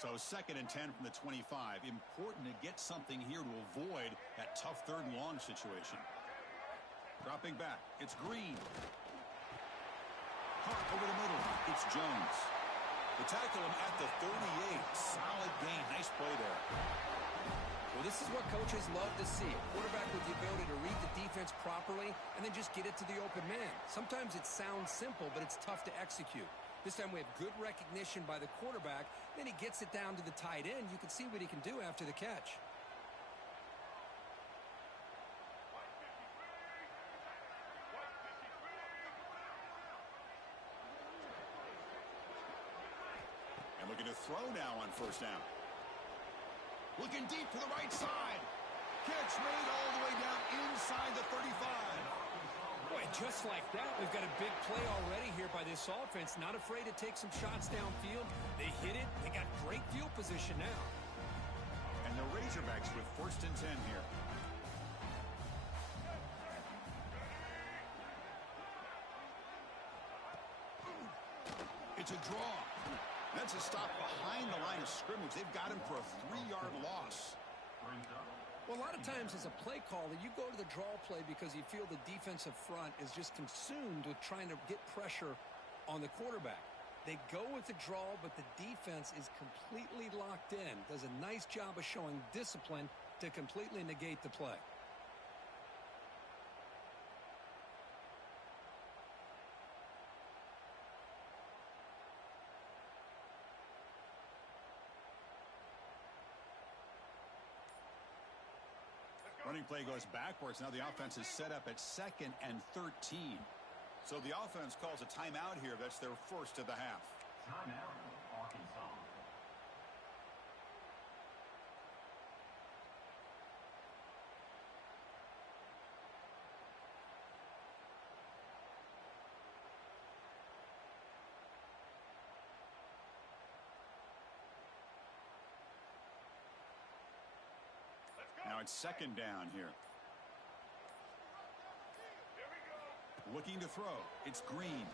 So 2nd and 10 from the 25. Important to get something here to avoid that tough 3rd and long situation. Dropping back. It's Green. Caught over the middle. It's Jones. They tackle him at the 38. Solid gain. Nice play there. Well, this is what coaches love to see. A quarterback with the ability to read the defense properly and then just get it to the open man. Sometimes it sounds simple, but it's tough to execute. This time we have good recognition by the quarterback. Then he gets it down to the tight end. You can see what he can do after the catch. And looking to throw now on first down. Looking deep to the right side. Catch made all the way down inside the 35. Boy, just like that, we've got a big play already here by this offense. Not afraid to take some shots downfield. They hit it. They got great field position now. And the Razorbacks with 1st and 10 here. It's a draw. That's a stop behind the line of scrimmage. They've got him for a 3-yard loss. Well, a lot of times as a play caller, you go to the draw play because you feel the defensive front is just consumed with trying to get pressure on the quarterback. They go with the draw, but the defense is completely locked in. Does a nice job of showing discipline to completely negate the play. Running play goes backwards. Now the offense is set up at 2nd and 13. So the offense calls a timeout here. That's their first of the half. Timeout, Arkansas. Now it's 2nd down here. Looking to throw. It's Green.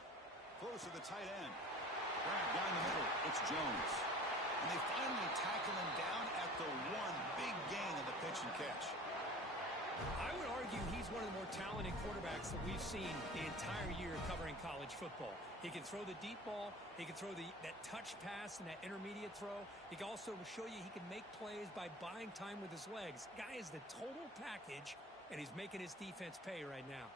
Close to the tight end. Grab down the middle. It's Jones. And they finally tackle him down at the 1. Big gain on the pitch and catch. I would argue he's one of the more talented quarterbacks that we've seen the entire year covering college football. He can throw the deep ball. He can throw that touch pass and that intermediate throw. He can also show you he can make plays by buying time with his legs. Guy is the total package, and he's making his defense pay right now.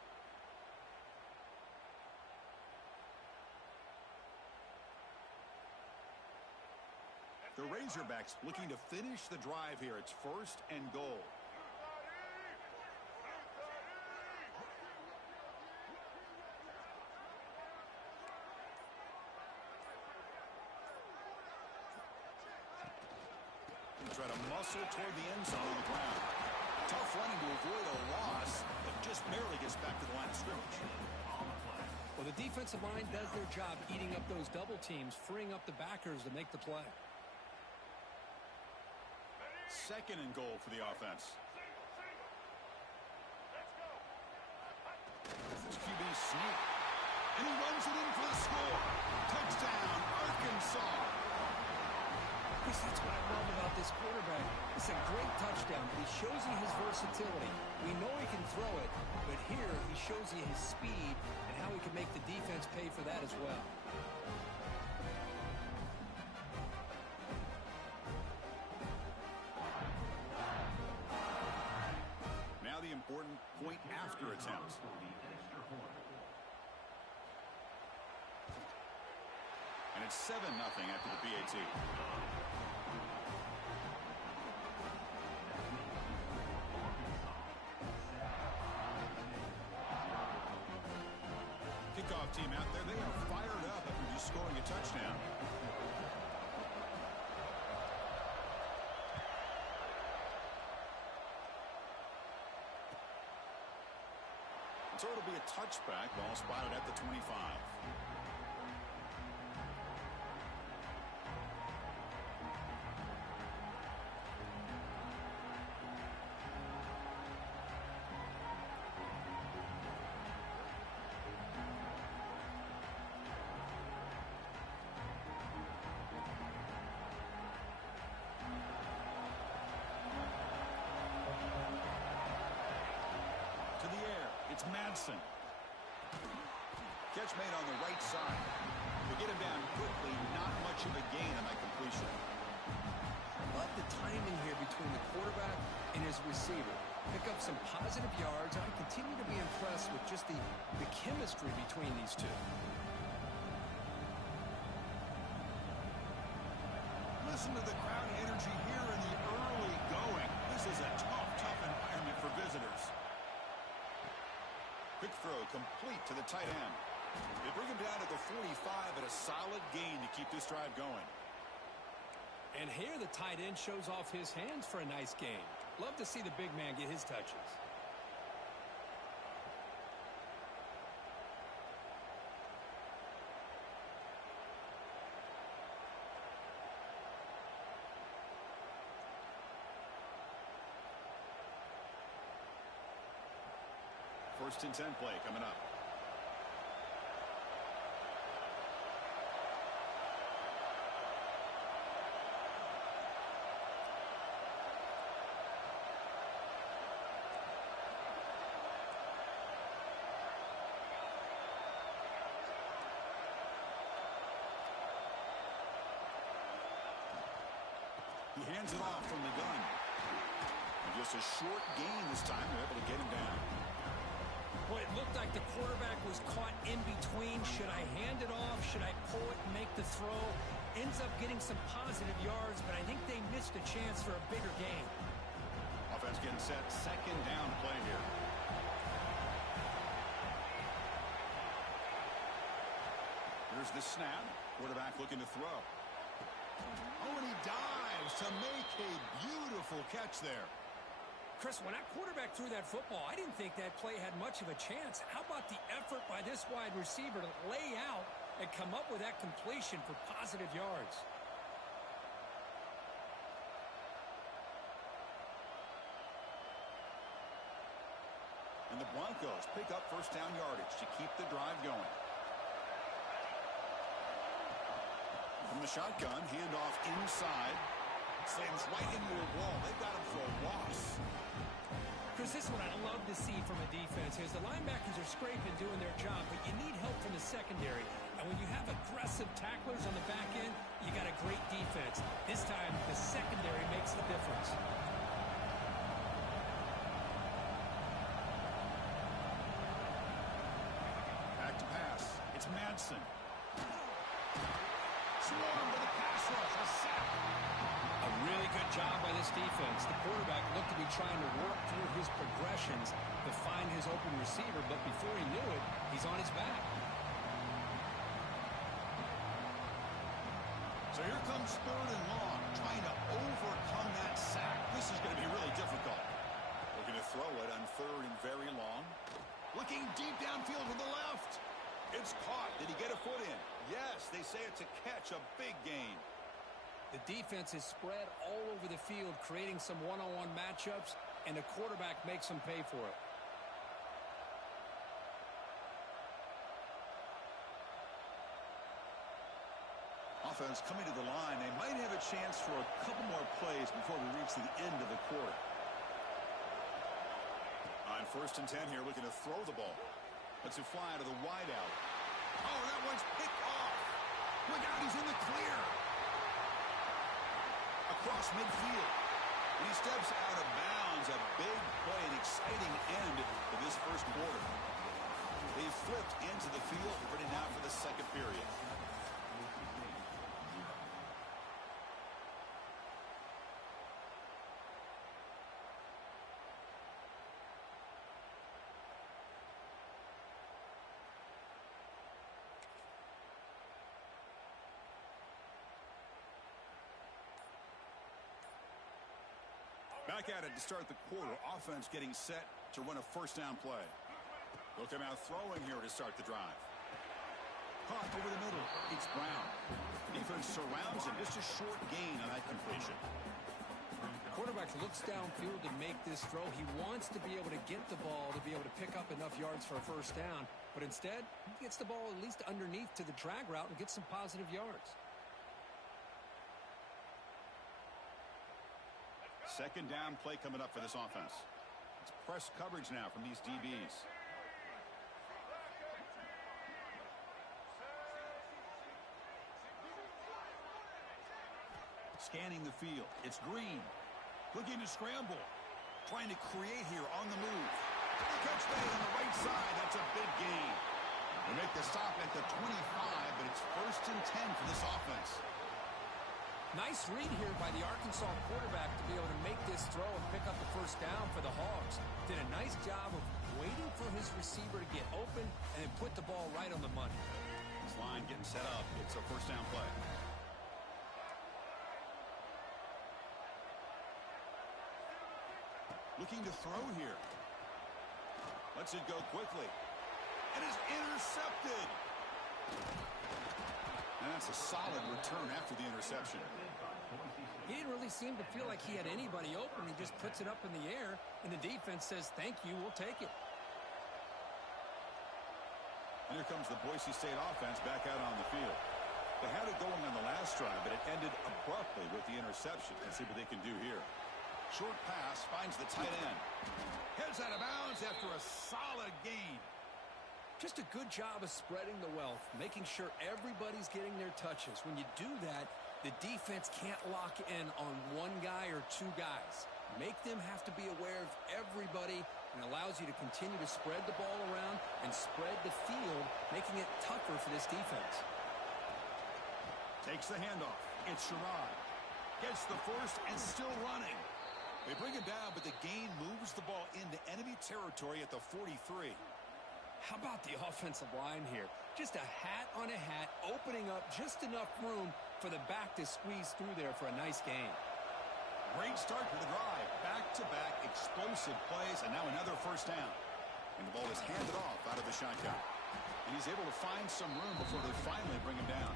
The Razorbacks looking to finish the drive here. It's 1st and goal. Try to muscle toward the end zone on the ground. Tough running to avoid a loss, but just barely gets back to the line of scrimmage. Well, the defensive line does their job eating up those double teams, freeing up the backers to make the play. 2nd and goal for the offense. It's QB sneak. And he runs it in for the score. Touchdown, Arkansas. Chris, that's what I love about this quarterback. It's a great touchdown, but he shows you his versatility. We know he can throw it, but here he shows you his speed and how he can make the defense pay for that as well. Now the important point after attempt. And it's 7-0 after the PAT. Kickoff team out there, they are fired up after just scoring a touchdown. So it'll be a touchback, ball spotted at the 25. It's Madsen. Catch made on the right side. They get him down quickly. Not much of a gain on that completion. Love the timing here between the quarterback and his receiver. Pick up some positive yards. I continue to be impressed with just the chemistry between these two. Listen to the crowd energy here in the early going. This is a tough environment for visitors. Quick throw complete to the tight end. They bring him down to the 45 at a solid gain to keep this drive going. And here the tight end shows off his hands for a nice gain. Love to see the big man get his touches. First and 10 play coming up. He hands it off from the gun. And just a short gain this time. They're able to get him down. Boy, it looked like the quarterback was caught in between. Should I hand it off? Should I pull it and make the throw? Ends up getting some positive yards, but I think they missed a chance for a bigger gain. Offense getting set. Second down play here. Here's the snap. Quarterback looking to throw. Oh, and he dives to make a beautiful catch there. Chris, when that quarterback threw that football, I didn't think that play had much of a chance. How about the effort by this wide receiver to lay out and come up with that completion for positive yards? And the Broncos pick up first down yardage to keep the drive going. From the shotgun, handoff inside. Slams right into a wall. They've got him for a loss. Chris, this is what I love to see from a defense is the linebackers are scraping, doing their job, but you need help from the secondary. And when you have aggressive tacklers on the back end, you got a great defense. This time, the secondary makes the difference. Back to pass. It's Madsen. Swarm with a pass rush. A sack. A really good job by this defense. The quarterback looked to be trying to work through his progressions to find his open receiver, but before he knew it, he's on his back. So here comes third and long, trying to overcome that sack. This is going to be really difficult. Looking to throw it on third and very long. Looking deep downfield to the left. It's caught. Did he get a foot in? Yes, they say it's a catch, a big gain. The defense is spread all over the field, creating some one-on-one matchups, and the quarterback makes them pay for it. Offense coming to the line. They might have a chance for a couple more plays before we reach the end of the quarter. On first and 10 here, looking to throw the ball. Lets it fly to the wideout. Oh, that one's picked off. Look out, he's in the clear. Across midfield. And he steps out of bounds. A big play, an exciting end to this first quarter. They flipped into the field, ready now for the second period. Back at it to start the quarter. Offense getting set to run a first down play. They'll come out throwing here to start the drive. Caught over the middle. It's Brown. Defense surrounds him. Just a short gain on that completion. The quarterback looks downfield to make this throw. He wants to be able to get the ball to be able to pick up enough yards for a first down. But instead, he gets the ball at least underneath to the drag route and gets some positive yards. Second down play coming up for this offense. It's press coverage now from these DBs. Scanning the field. It's Green. Looking to scramble. Trying to create here on the move. The catch made on the right side. That's a big gain. They make the stop at the 25, but it's first and 10 for this offense. Nice read here by the Arkansas quarterback to be able to make this throw and pick up the first down for the Hogs. Did a nice job of waiting for his receiver to get open and then put the ball right on the money. This line getting set up. It's a first down play. Looking to throw here. Lets it go quickly. And is intercepted. And that's a solid return after the interception. He didn't really seem to feel like he had anybody open. He just puts it up in the air, and the defense says, thank you, we'll take it. And here comes the Boise State offense back out on the field. They had it going on the last drive, but it ended abruptly with the interception. Let's see what they can do here. Short pass finds the tight end. Heads out of bounds after a solid gain. Just a good job of spreading the wealth, making sure everybody's getting their touches. When you do that, the defense can't lock in on one guy or two guys. Make them have to be aware of everybody, and allows you to continue to spread the ball around and spread the field, making it tougher for this defense. Takes the handoff. It's Sherrod. Gets the first and still running. They bring him down, but the gain moves the ball into enemy territory at the 43. How about the offensive line here? Just a hat on a hat, opening up just enough room for the back to squeeze through there for a nice gain. Great start to the drive. Back-to-back explosive plays, and now another first down. And the ball is handed off out of the shotgun. And he's able to find some room before they finally bring him down.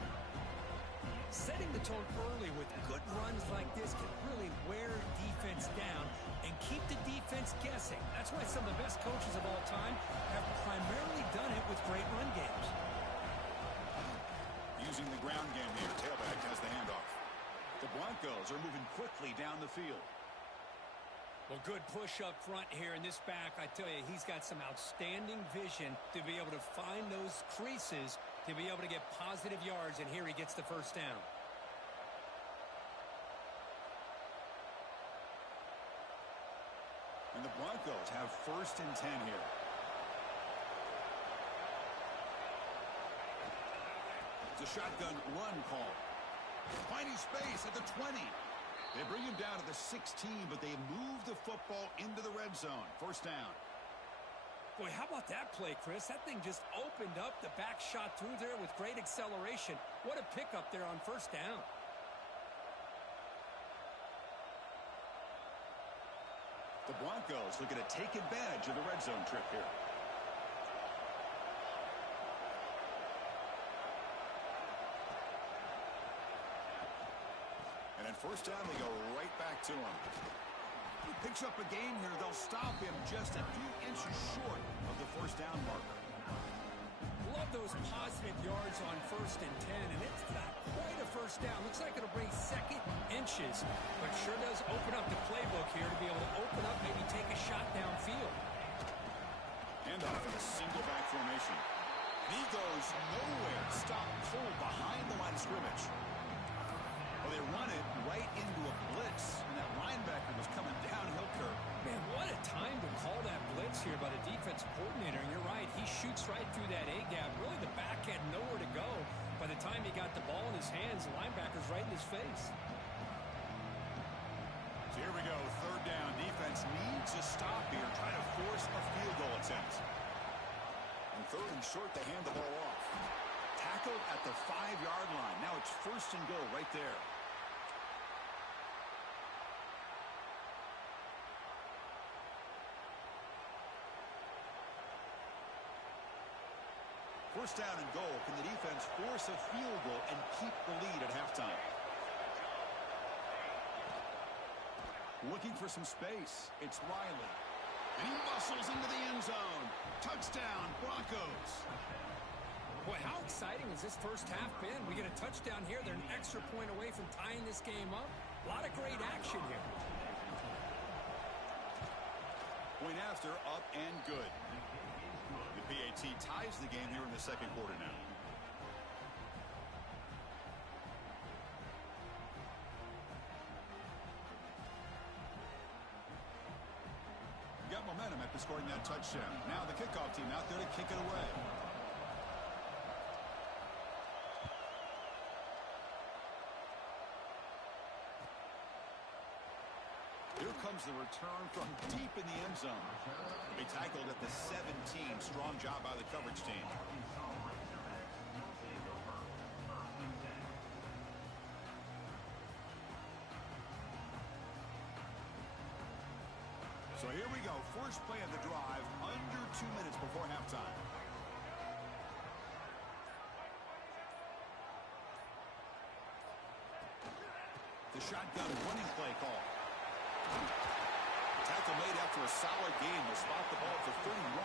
Setting the tone early with good runs like this can really wear defense down and keep the defense guessing. That's why some of the best coaches of all time have primarily done it with great run games. Using the ground game here, tailback has the handoff. The Broncos are moving quickly down the field. Well, good push up front here in this back. I tell you, he's got some outstanding vision to be able to find those creases, to be able to get positive yards, and here he gets the first down. And the Broncos have 1st and 10 here. It's a shotgun run call. Finding space at the 20. They bring him down to the 16, but they move the football into the red zone. First down. Boy, how about that play, Chris? That thing just opened up. The back shot through there with great acceleration. What a pickup there on first down. The Broncos looking to take advantage of the red zone trip here. And at first down, they go right back to him. He picks up a gain here. They'll stop him just a few inches short of the first down marker. Love those positive yards on 1st and 10, and it's not quite a first down. Looks like it'll bring second inches, but sure does open up the playbook here to be able to open up, maybe take a shot downfield. Handoff in a single back formation. And he goes nowhere. Stop pull behind the line of scrimmage. Well, they run it right into a blitz, and that linebacker was coming downhill curve. Man, what a time to call that blitz here by the defensive coordinator. And you're right, he shoots right through that A-gap. Really, the back had nowhere to go. By the time he got the ball in his hands, the linebacker's right in his face. So here we go, 3rd down. Defense needs a stop here, try to force a field goal attempt. And 3rd and short, they hand the ball off. Tackled at the 5-yard line. Now it's 1st and goal right there. First down and goal. Can the defense force a field goal and keep the lead at halftime? Looking for some space. It's Riley. And he muscles into the end zone. Touchdown, Broncos. Boy, how exciting has this first half been? We get a touchdown here. They're an extra point away from tying this game up. A lot of great action here. Point after, up and good. The PAT ties the game here in the 2nd quarter now. Got momentum after scoring that touchdown. Now the kickoff team out there to kick it away. Here comes the return from deep in the end zone. They tackled at the 17. Strong job by the coverage team. So here we go. First play of the drive, under 2 minutes before halftime. The shotgun running play call. Tackle made after a solid game. Will spot the ball for 31.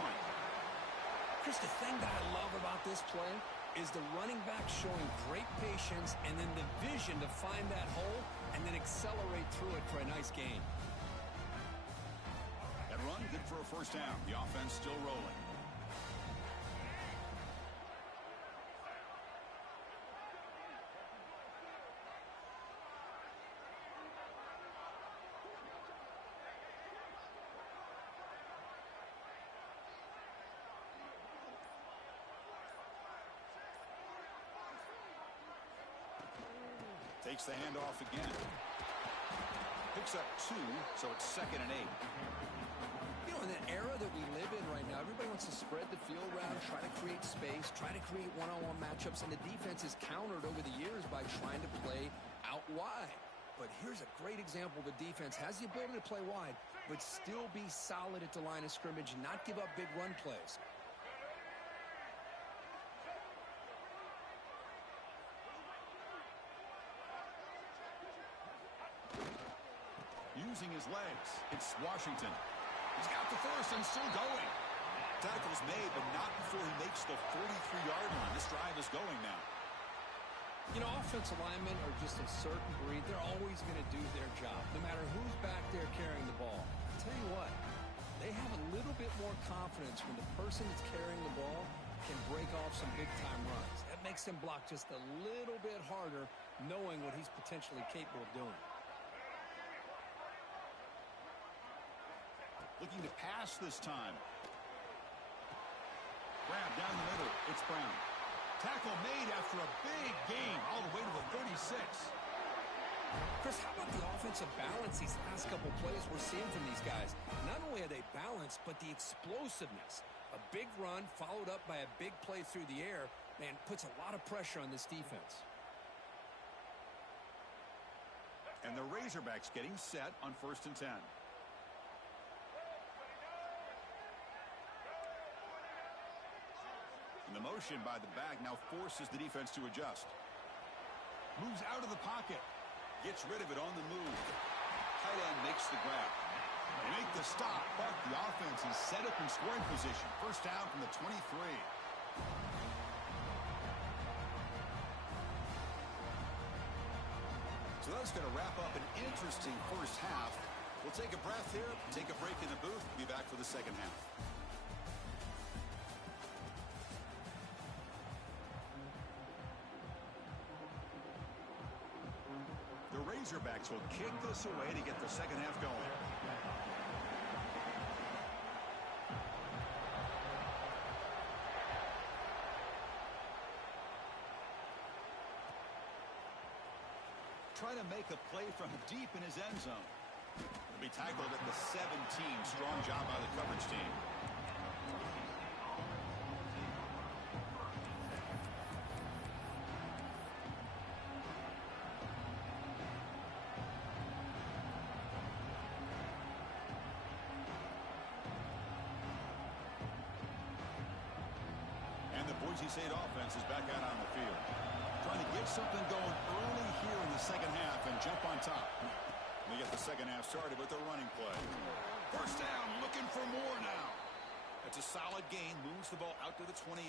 Chris, the thing that I love about this play is the running back showing great patience and then the vision to find that hole and then accelerate through it for a nice gain. That run, good for a first down. The offense still rolling. Takes the handoff again. Picks up 2, so it's 2nd and 8. You know, in the era that we live in right now, everybody wants to spread the field around, try to create space, try to create one-on-one matchups, and the defense is countered over the years by trying to play out wide. But here's a great example. The defense has the ability to play wide, but still be solid at the line of scrimmage and not give up big run plays. Using his legs, it's Washington. He's got the first and still going. Tackle's made, but not before he makes the 43-yard line. This drive is going now. You know, offensive linemen are just a certain breed. They're always going to do their job, no matter who's back there carrying the ball. I'll tell you what, they have a little bit more confidence when the person that's carrying the ball can break off some big-time runs. That makes them block just a little bit harder, knowing what he's potentially capable of doing. Looking to pass this time. Grab down the middle. It's Brown. Tackle made after a big gain all the way to the 36. Chris, how about the offensive balance these last couple plays we're seeing from these guys? Not only are they balanced, but the explosiveness. A big run followed up by a big play through the air, man, puts a lot of pressure on this defense. And the Razorbacks getting set on 1st and 10. And the motion by the back now forces the defense to adjust. Moves out of the pocket. Gets rid of it on the move. Tight end makes the grab. They make the stop, but the offense is set up in scoring position. First down from the 23. So that's going to wrap up an interesting first half. We'll take a breath here, take a break in the booth, be back for the second half. The Razorbacks will kick this away to get the second half going. Trying to make a play from deep in his end zone. He'll be tackled at the 17. Strong job by the coverage team. And the Boise State offense is back out on the field. Trying to get something going early here in the second half and jump on top. We get the second half started with a running play. First down, looking for more now. That's a solid gain, moves the ball out to the 28.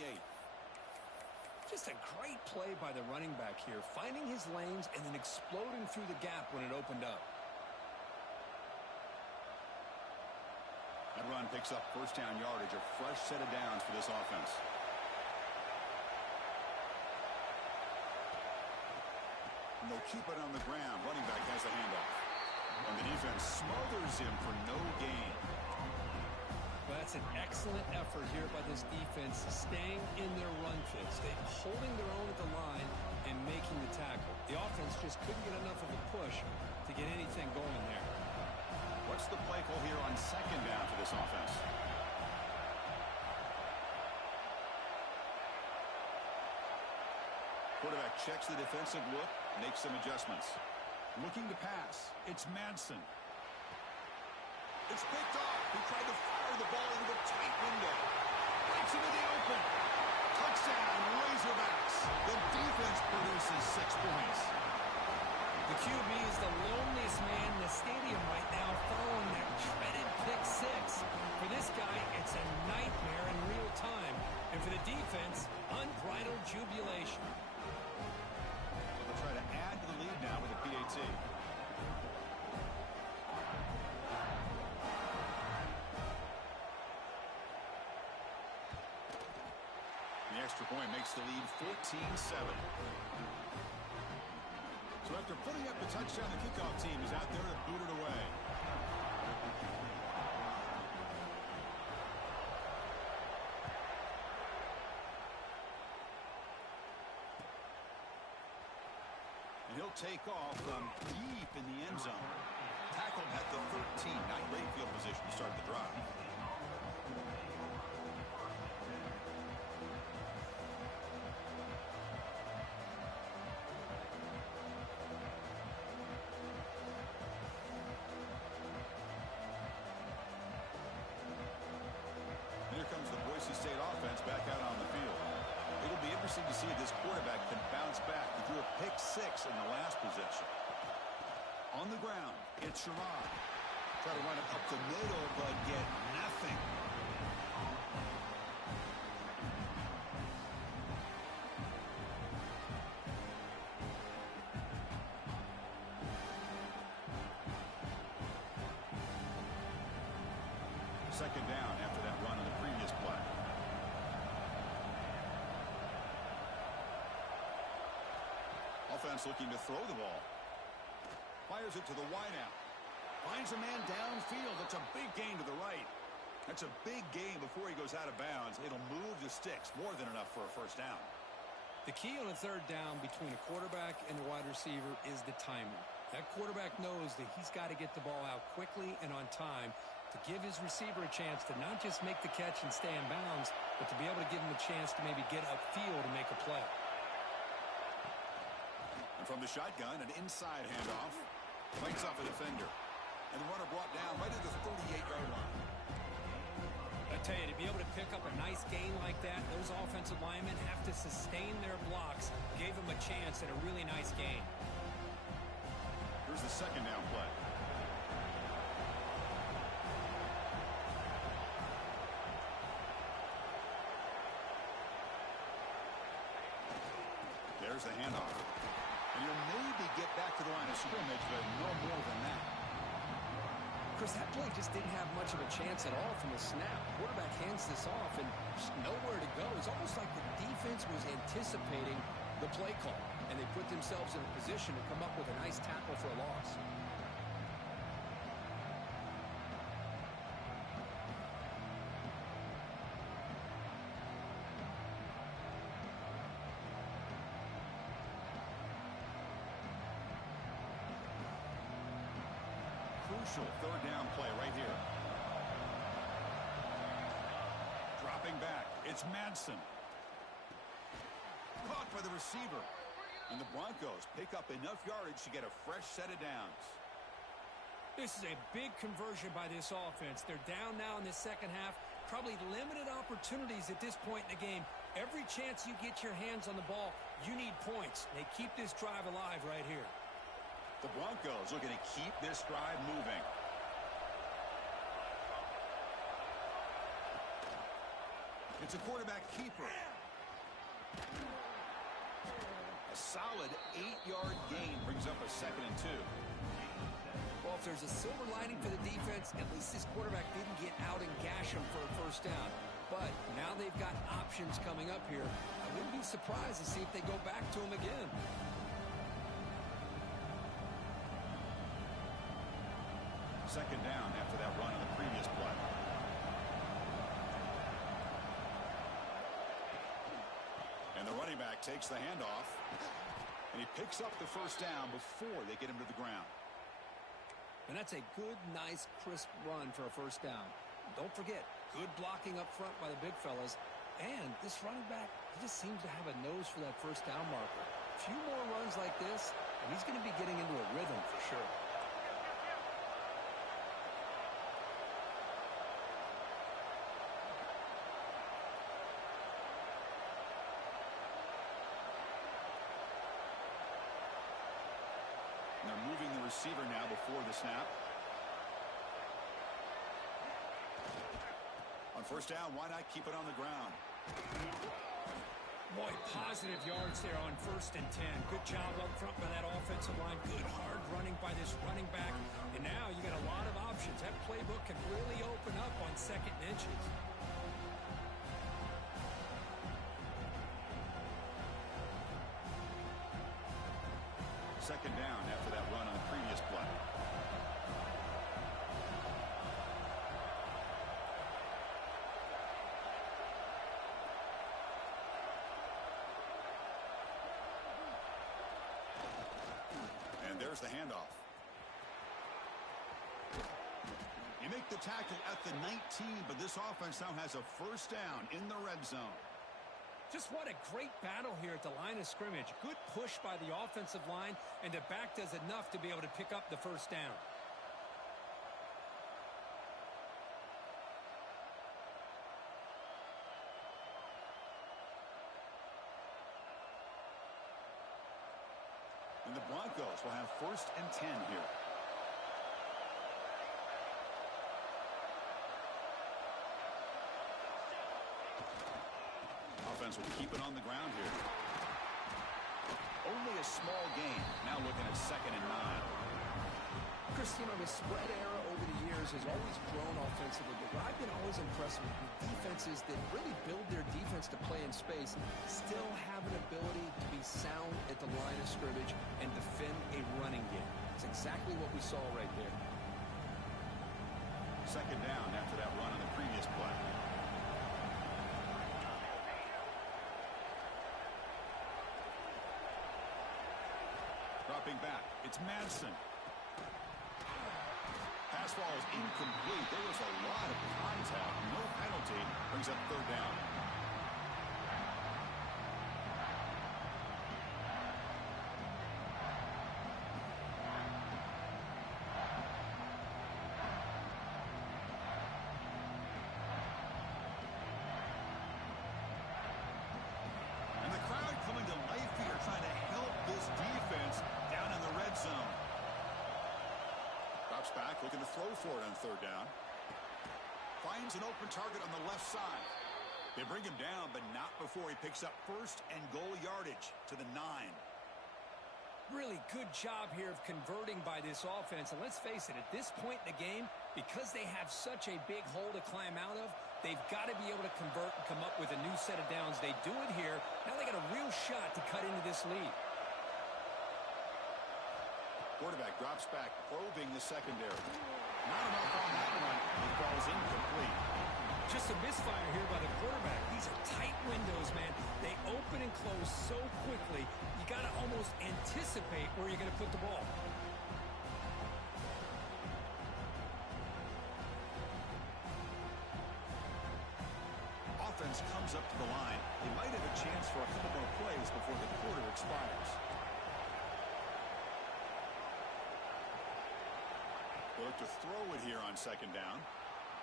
Just a great play by the running back here, finding his lanes and then exploding through the gap when it opened up. That run picks up first down yardage, a fresh set of downs for this offense. And they'll keep it on the ground. Running back has a handoff. And the defense smothers him for no gain. Well, that's an excellent effort here by this defense, staying in their run fits. They're holding their own at the line and making the tackle. The offense just couldn't get enough of a push to get anything going there. What's the play call here on second down for this offense? Quarterback checks the defensive look, makes some adjustments. Looking to pass. It's Madsen. It's picked off. He tried to fire the ball into a tight window. Breaks into the open. Touchdown, Razorbacks. The defense produces 6 points. The QB is the loneliest man in the stadium right now following that dreaded pick six. For this guy, it's a nightmare in real time. And for the defense, unbridled jubilation. They'll try to add to the lead now with a PAT. The extra point makes the lead 14-7. So after putting up the touchdown, the kickoff team is out there to boot it away. And he'll take off from deep in the end zone. interesting to see if this quarterback can bounce back. He threw a pick-6 in the last possession. On the ground, it's Sherrod. Try to run it up the middle, but get nothing. Second down after that run on the previous play. Offense looking to throw the ball. Fires it to the wideout. Finds a man downfield. That's a big gain to the right. That's a big gain before he goes out of bounds. It'll move the sticks. More than enough for a first down. The key on a third down between a quarterback and the wide receiver is the timing. That quarterback knows that he's got to get the ball out quickly and on time to give his receiver a chance to not just make the catch and stay in bounds, but to be able to give him a chance to maybe get upfield and make a play. And from the shotgun, an inside handoff. Fights off a defender. And the runner brought down right at the 38-yard line. I tell you, to be able to pick up a nice gain like that, those offensive linemen have to sustain their blocks. Gave him a chance at a really nice gain. Here's the second down play. There's the handoff. And you'll maybe get back to the line of scrimmage, but no more than that. Chris, that play just didn't have much of a chance at all from the snap. Quarterback hands this off and just nowhere to go. It's almost like the defense was anticipating the play call, and they put themselves in a position to come up with a nice tackle for a loss. Crucial third down play right here. Dropping back. It's Madsen. Caught by the receiver. And the Broncos pick up enough yardage to get a fresh set of downs. This is a big conversion by this offense. They're down now in the second half. Probably limited opportunities at this point in the game. Every chance you get your hands on the ball, you need points. They keep this drive alive right here. The Broncos looking to keep this drive moving. It's a quarterback keeper. A solid 8-yard gain brings up a 2nd and 2. Well, if there's a silver lining for the defense, at least this quarterback didn't get out and gash him for a first down. But now they've got options coming up here. I wouldn't be surprised to see if they go back to him again. Second down after that run on the previous play. And the running back takes the handoff. And he picks up the first down before they get him to the ground. And that's a good, nice, crisp run for a first down. Don't forget, good blocking up front by the big fellas. And this running back, he just seems to have a nose for that first down marker. A few more runs like this, and he's going to be getting into a rhythm for sure. They're moving the receiver now before the snap. On first down, why not keep it on the ground? Boy, positive yards there on 1st and 10. Good job up front by that offensive line. Good hard running by this running back. And now you got a lot of options. That playbook can really open up on 2nd and inches. Second down after that run on the previous play. And there's the handoff. You make the tackle at the 19, but this offense now has a first down in the red zone. Just what a great battle here at the line of scrimmage. Good push by the offensive line, and the back does enough to be able to pick up the first down. And the Broncos will have 1st and 10 here. Offense will keep it on the ground here. Only a small gain. Now looking at 2nd and 9. Chris, you know, the spread era over the years has always grown offensively, but what I've been always impressed with defenses that really build their defense to play in space still have an ability to be sound at the line of scrimmage and defend a running game. It's exactly what we saw right there. 2nd down after that run on the previous play. Dropping back, it's Madsen. Pass ball is incomplete. There was a lot of contact. No penalty. Brings up 3rd down. And the crowd coming to life here, trying to help this defense down in the red zone. Drops back, looking to throw for it on 3rd down. Finds an open target on the left side. They bring him down, but not before he picks up 1st and goal yardage to the 9. Really good job here of converting by this offense. And let's face it, at this point in the game, because they have such a big hole to climb out of, they've got to be able to convert and come up with a new set of downs. They do it here. Now they got a real shot to cut into this lead. Quarterback drops back, probing the secondary. Not enough on that one. The ball's incomplete. Just a misfire here by the quarterback. These are tight windows, man. They open and close so quickly, you got to almost anticipate where you're going to put the ball. Offense comes up to the line. They might have a chance for a couple more plays before the quarter expires. They look to throw it here on 2nd down.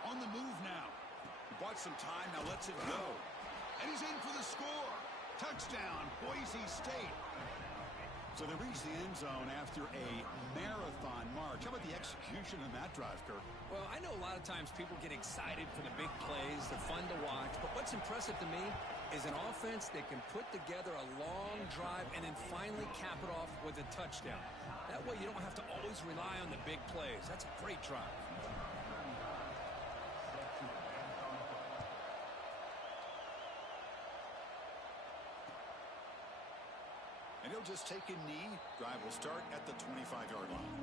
On the move now. He bought some time, now lets it go. And he's in for the score. Touchdown, Boise State. So they reach the end zone after a marathon march. How about the execution in that drive, Kirk? Well, I know a lot of times people get excited for the big plays. They're fun to watch. But what's impressive to me is an offense that can put together a long drive and then finally cap it off with a touchdown. That way you don't have to always rely on the big plays. That's a great drive. And he'll just take a knee. Drive will start at the 25-yard line.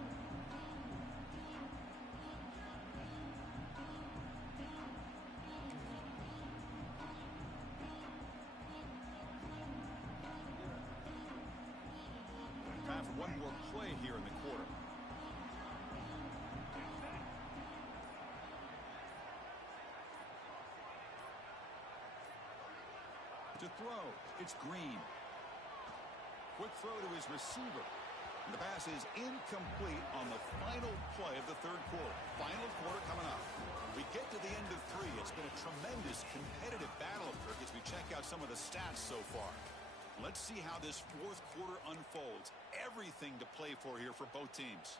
Time for one more play here in the quarter. To throw, it's Green. Quick throw to his receiver. And the pass is incomplete on the final play of the 3rd quarter. Final quarter coming up. We get to the end of 3. It's been a tremendous competitive battle, Kirk, as we check out some of the stats so far. Let's see how this 4th quarter unfolds. Everything to play for here for both teams.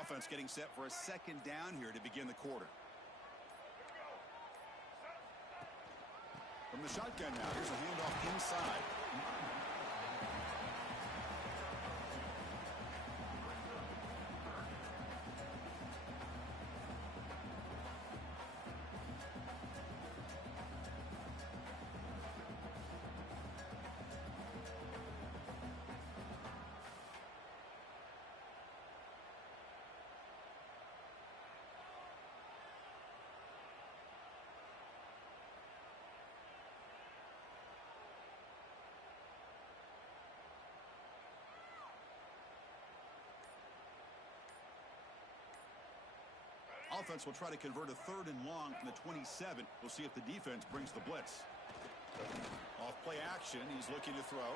Offense getting set for a 2nd down here to begin the quarter. From the shotgun now, here's a handoff inside. Offense will try to convert a 3rd and long from the 27. We'll see if the defense brings the blitz. Off play action, he's looking to throw.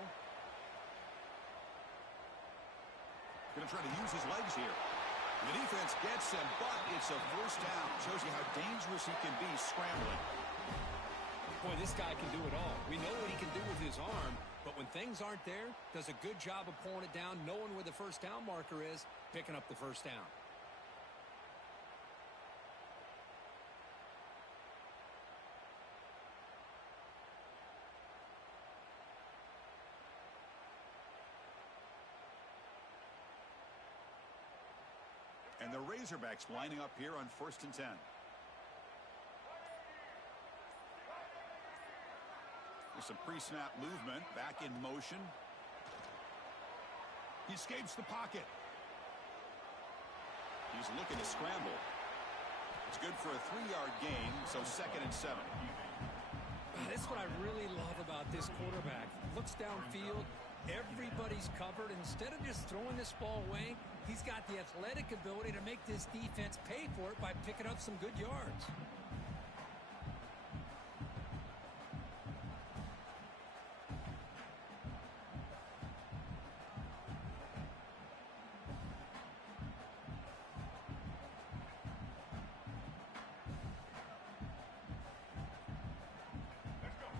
Going to try to use his legs here. The defense gets him, but it's a first down. Shows you how dangerous he can be scrambling. Boy, this guy can do it all. We know what he can do with his arm, but when things aren't there, does a good job of pulling it down, knowing where the first down marker is, picking up the first down. And the Razorbacks lining up here on 1st and 10. There's some pre-snap movement. Back in motion. He escapes the pocket. He's looking to scramble. It's good for a 3-yard gain, so 2nd and 7. That's what I really love about this quarterback. Looks downfield. Everybody's covered. Instead of just throwing this ball away, he's got the athletic ability to make this defense pay for it by picking up some good yards.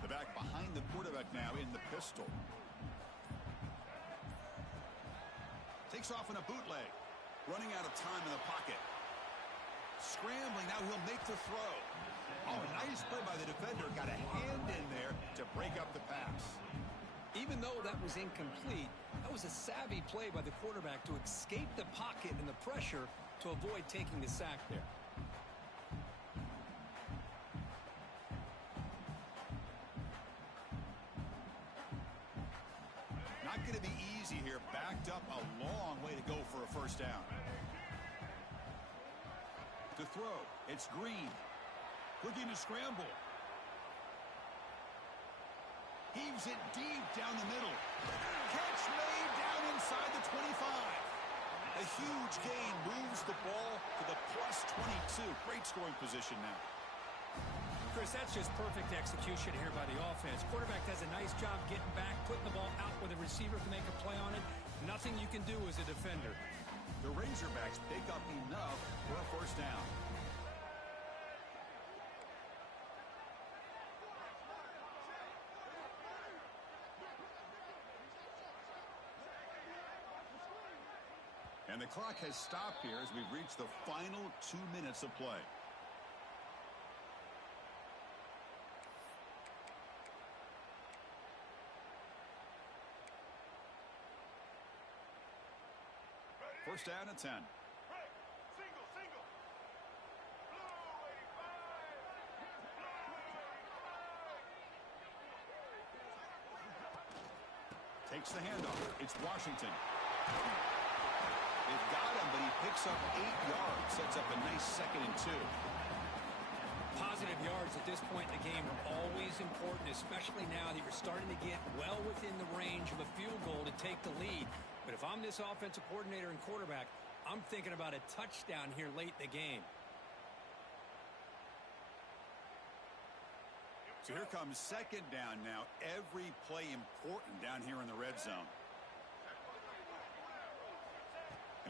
The back behind the quarterback now in the pistol. Takes off in a bootleg. Running out of time in the pocket. Scrambling. Now he'll make the throw. Oh, nice play by the defender. Got a hand in there to break up the pass. Even though that was incomplete, that was a savvy play by the quarterback to escape the pocket and the pressure to avoid taking the sack there. Not going to be easy here. Backed up a long way to go for a first down. To throw, it's Green. Looking to scramble. Heaves it deep down the middle. Catch made down inside the 25. A huge gain moves the ball to the +22. Great scoring position now. Chris, that's just perfect execution here by the offense. Quarterback does a nice job getting back, putting the ball out where the receiver can make a play on it. Nothing you can do as a defender. The Razorbacks pick up enough for a first down. And the clock has stopped here as we've reached the final 2 minutes of play. First down at 10. Takes the handoff. It's Washington. They've got him, but he picks up 8 yards. Sets up a nice 2nd and 2. Positive yards at this point in the game are always important, especially now that you're starting to get well within the range of a field goal to take the lead. But if I'm this offensive coordinator and quarterback, I'm thinking about a touchdown here late in the game. So here comes 2nd down now. Every play important down here in the red zone.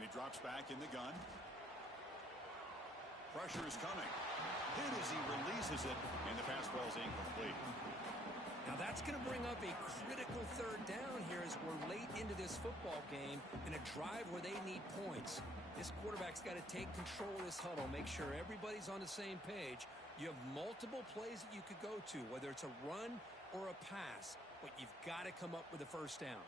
And he drops back in the gun. Pressure is coming. Hit as he releases it, and the pass ball is incomplete. Now that's going to bring up a critical 3rd down here as we're late into this football game in a drive where they need points. This quarterback's got to take control of this huddle, make sure everybody's on the same page. You have multiple plays that you could go to, whether it's a run or a pass, but you've got to come up with a first down.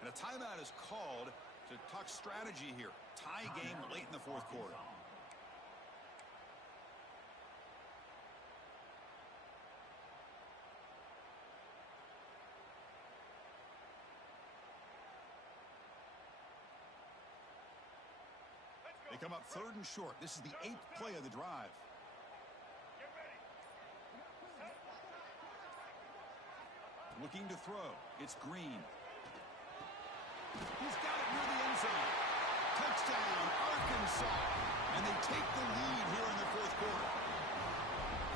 And a timeout is called to talk strategy here. Tie game late in the 4th quarter. They come up 3rd and short. This is the 8th play of the drive. Looking to throw. It's Green. He's got it near the end zone. Touchdown, Arkansas. And they take the lead here in the fourth quarter.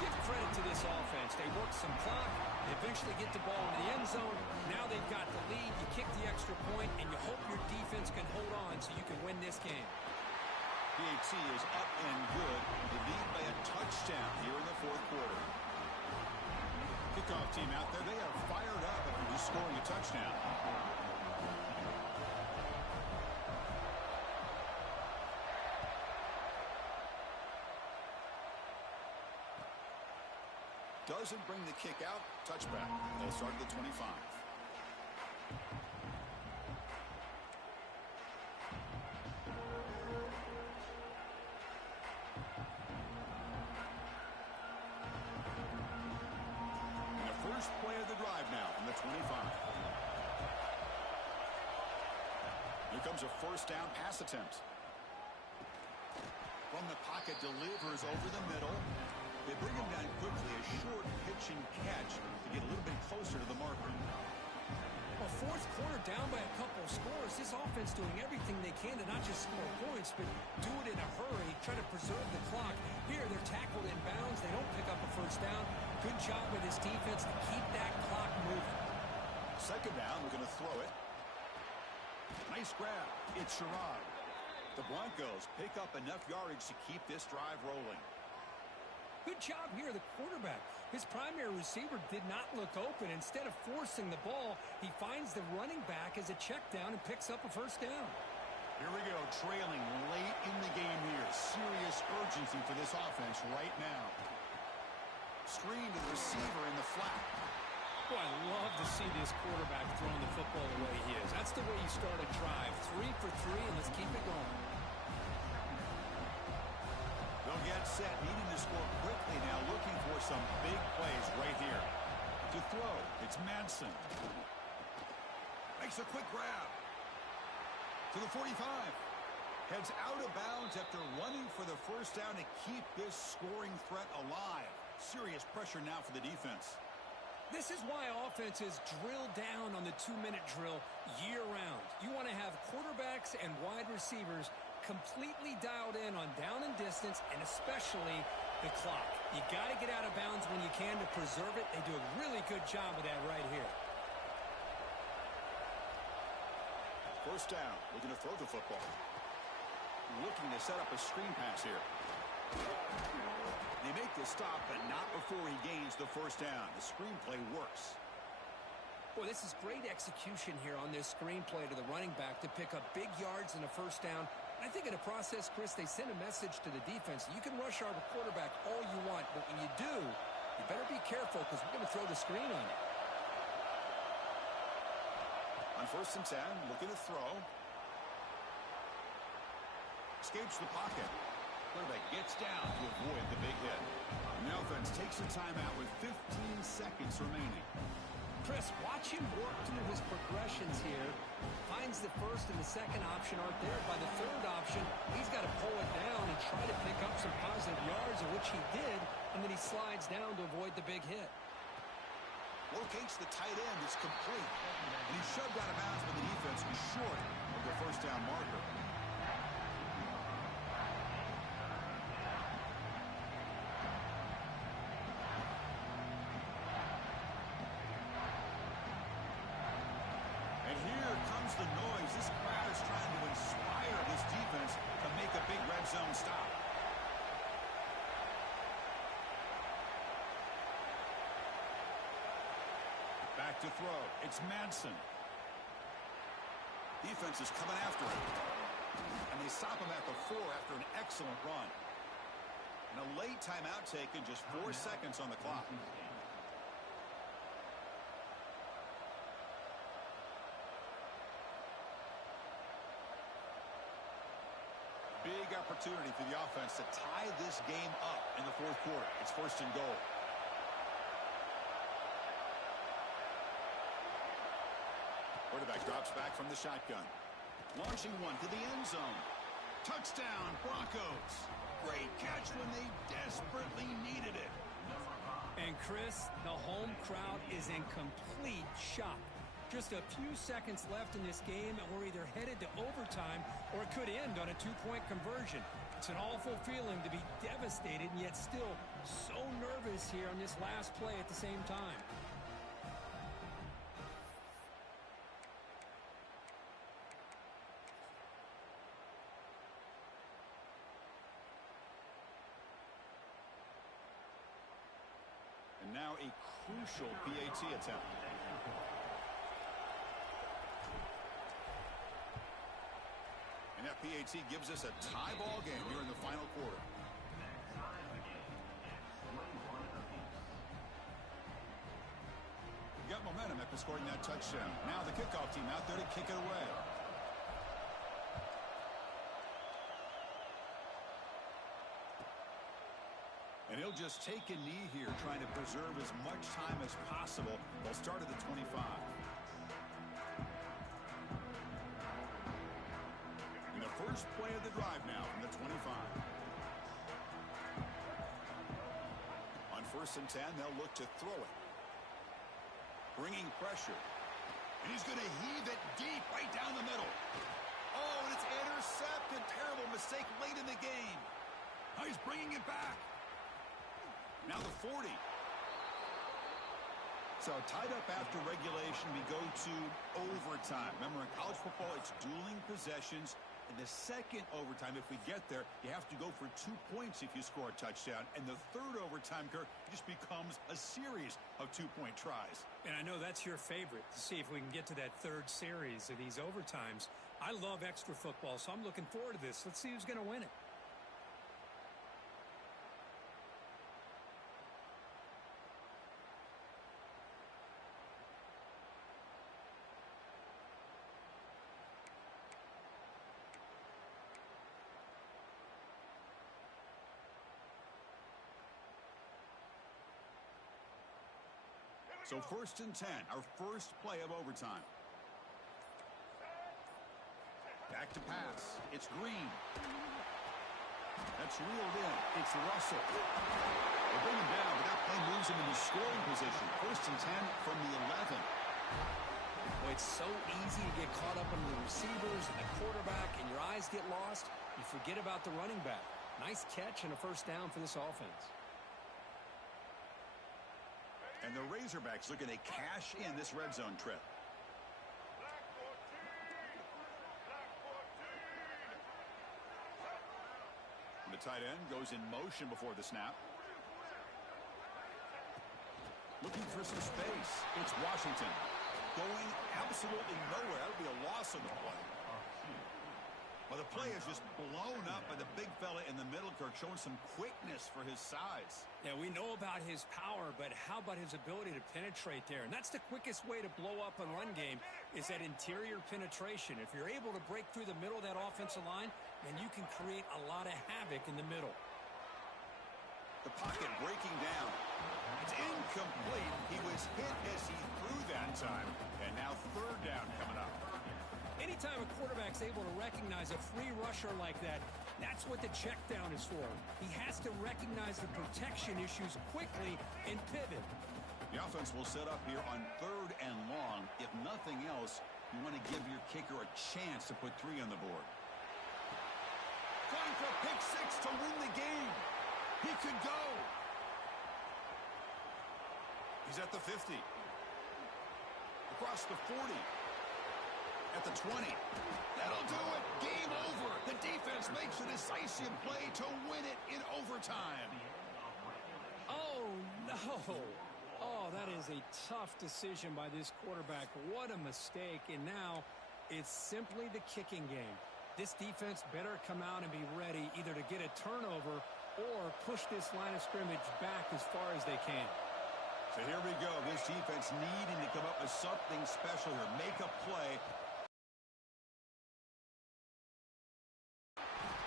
Give credit to this offense. They work some clock. They eventually get the ball in the end zone. Now they've got the lead. You kick the extra point, and you hope your defense can hold on so you can win this game. PAT is up and good. They lead by a touchdown here in the fourth quarter. Kickoff team out there. They are fired up after just scoring a touchdown. Doesn't bring the kick out. Touchback. They'll start at the 25. And the first play of the drive now from the 25. Here comes a first down pass attempt. From the pocket, delivers over the middle. They bring him down quickly, a short pitch and catch to get a little bit closer to the marker. Well, fourth quarter down by a couple of scores. This offense doing everything they can to not just score points, but do it in a hurry, try to preserve the clock. Here, they're tackled in bounds. They don't pick up a first down. Good job with this defense to keep that clock moving. Second down, we're going to throw it. Nice grab. It's Sherrod. The Broncos pick up enough yardage to keep this drive rolling. Good job here, the quarterback. His primary receiver did not look open. Instead of forcing the ball, he finds the running back as a check down and picks up a first down. Here we go, trailing late in the game here. Serious urgency for this offense right now. Screen to the receiver in the flat. Boy, I love to see this quarterback throwing the football the way he is. That's the way you start a drive. 3 for 3, and let's keep it going. They'll get set, needing to score quickly now, looking for some big plays right here. To throw, it's Manson. Makes a quick grab. To the 45. Heads out of bounds after running for the first down to keep this scoring threat alive. Serious pressure now for the defense. This is why offenses drill down on the 2-minute drill year-round. You want to have quarterbacks and wide receivers completely dialed in on down and distance, and especially the clock. You got to get out of bounds when you can to preserve it. They do a really good job of that right here. First down, looking to throw the football. Looking to set up a screen pass here. They make the stop, but not before he gains the first down. The screenplay works. Boy, this is great execution here on this screenplay to the running back to pick up big yards and a first down. I think in the process, Chris, they send a message to the defense. You can rush our quarterback all you want, but when you do, you better be careful because we're going to throw the screen on you. On first and 10, looking to throw. Escapes the pocket. Quarterback gets down to avoid the big hit. And the offense takes a timeout with 15 seconds remaining. Chris, watch him work through his progressions here. Finds the first and the second option aren't there. By the third option, he's got to pull it down and try to pick up some positive yards, of which he did, and then he slides down to avoid the big hit. Locates the tight end. It's complete. And he's shoved out of bounds, but the defense was short of the first down marker. And here comes the noise. This crowd is trying to inspire this defense to make a big red zone stop. Back to throw. It's Manson. Defense is coming after him. And they stop him at the 4 after an excellent run. And a late timeout taken, just 4 seconds on the clock. Big opportunity for the offense to tie this game up in the fourth quarter. It's first and goal. Quarterback drops back from the shotgun. Launching one to the end zone. Touchdown, Broncos. Great catch when they desperately needed it. And Chris, the home crowd is in complete shock. Just a few seconds left in this game, and we're either headed to overtime or it could end on a two-point conversion. It's an awful feeling to be devastated and yet still so nervous here on this last play at the same time. And now a crucial PAT attempt. And that PAT gives us a tie ball game here in the final quarter. We got momentum after scoring that touchdown. Now the kickoff team out there to kick it away. And he'll just take a knee here, trying to preserve as much time as possible. They'll start at the 25. And the first play of the drive now from the 25. On 1st and 10, they'll look to throw it. Bringing pressure. And he's going to heave it deep right down the middle. Oh, and it's intercepted. Terrible mistake late in the game. Now he's bringing it back. Now the 40. So tied up after regulation, we go to overtime. Remember, in college football, it's dueling possessions. In the second overtime, if we get there, you have to go for 2 points if you score a touchdown. And the third overtime, Kirk, just becomes a series of 2-point tries. And I know that's your favorite, to see if we can get to that third series of these overtimes. I love extra football, so I'm looking forward to this. Let's see who's going to win it. So 1st and 10, our first play of overtime. Back to pass. It's Green. That's reeled in. It's Russell. They bring him down, but that play moves him into scoring position. 1st and 10 from the 11. Well, it's so easy to get caught up in the receivers and the quarterback, and your eyes get lost. You forget about the running back. Nice catch and a first down for this offense. And the Razorbacks looking to cash in this red zone trip. The tight end goes in motion before the snap. Looking for some space. It's Washington. Going absolutely nowhere. That would be a loss on the play. Well, the play is just blown up by the big fella in the middle, Kirk, showing some quickness for his size. Yeah, we know about his power, but how about his ability to penetrate there? And that's the quickest way to blow up a run game, is that interior penetration. If you're able to break through the middle of that offensive line, then you can create a lot of havoc in the middle. The pocket breaking down. It's incomplete. He was hit as he threw that time. And now 3rd down coming up. Anytime a quarterback's able to recognize a free rusher like that, that's what the check down is for. He has to recognize the protection issues quickly and pivot. The offense will set up here on 3rd and long. If nothing else, you want to give your kicker a chance to put 3 on the board. Going for a pick 6 to win the game. He could go. He's at the 50. Across the 40. At the 20. That'll do it. Game over. The defense makes a decisive play to win it in overtime. Oh, no. Oh, that is a tough decision by this quarterback. What a mistake. And now it's simply the kicking game. This defense better come out and be ready either to get a turnover or push this line of scrimmage back as far as they can. So here we go. This defense needing to come up with something special here. Make a play.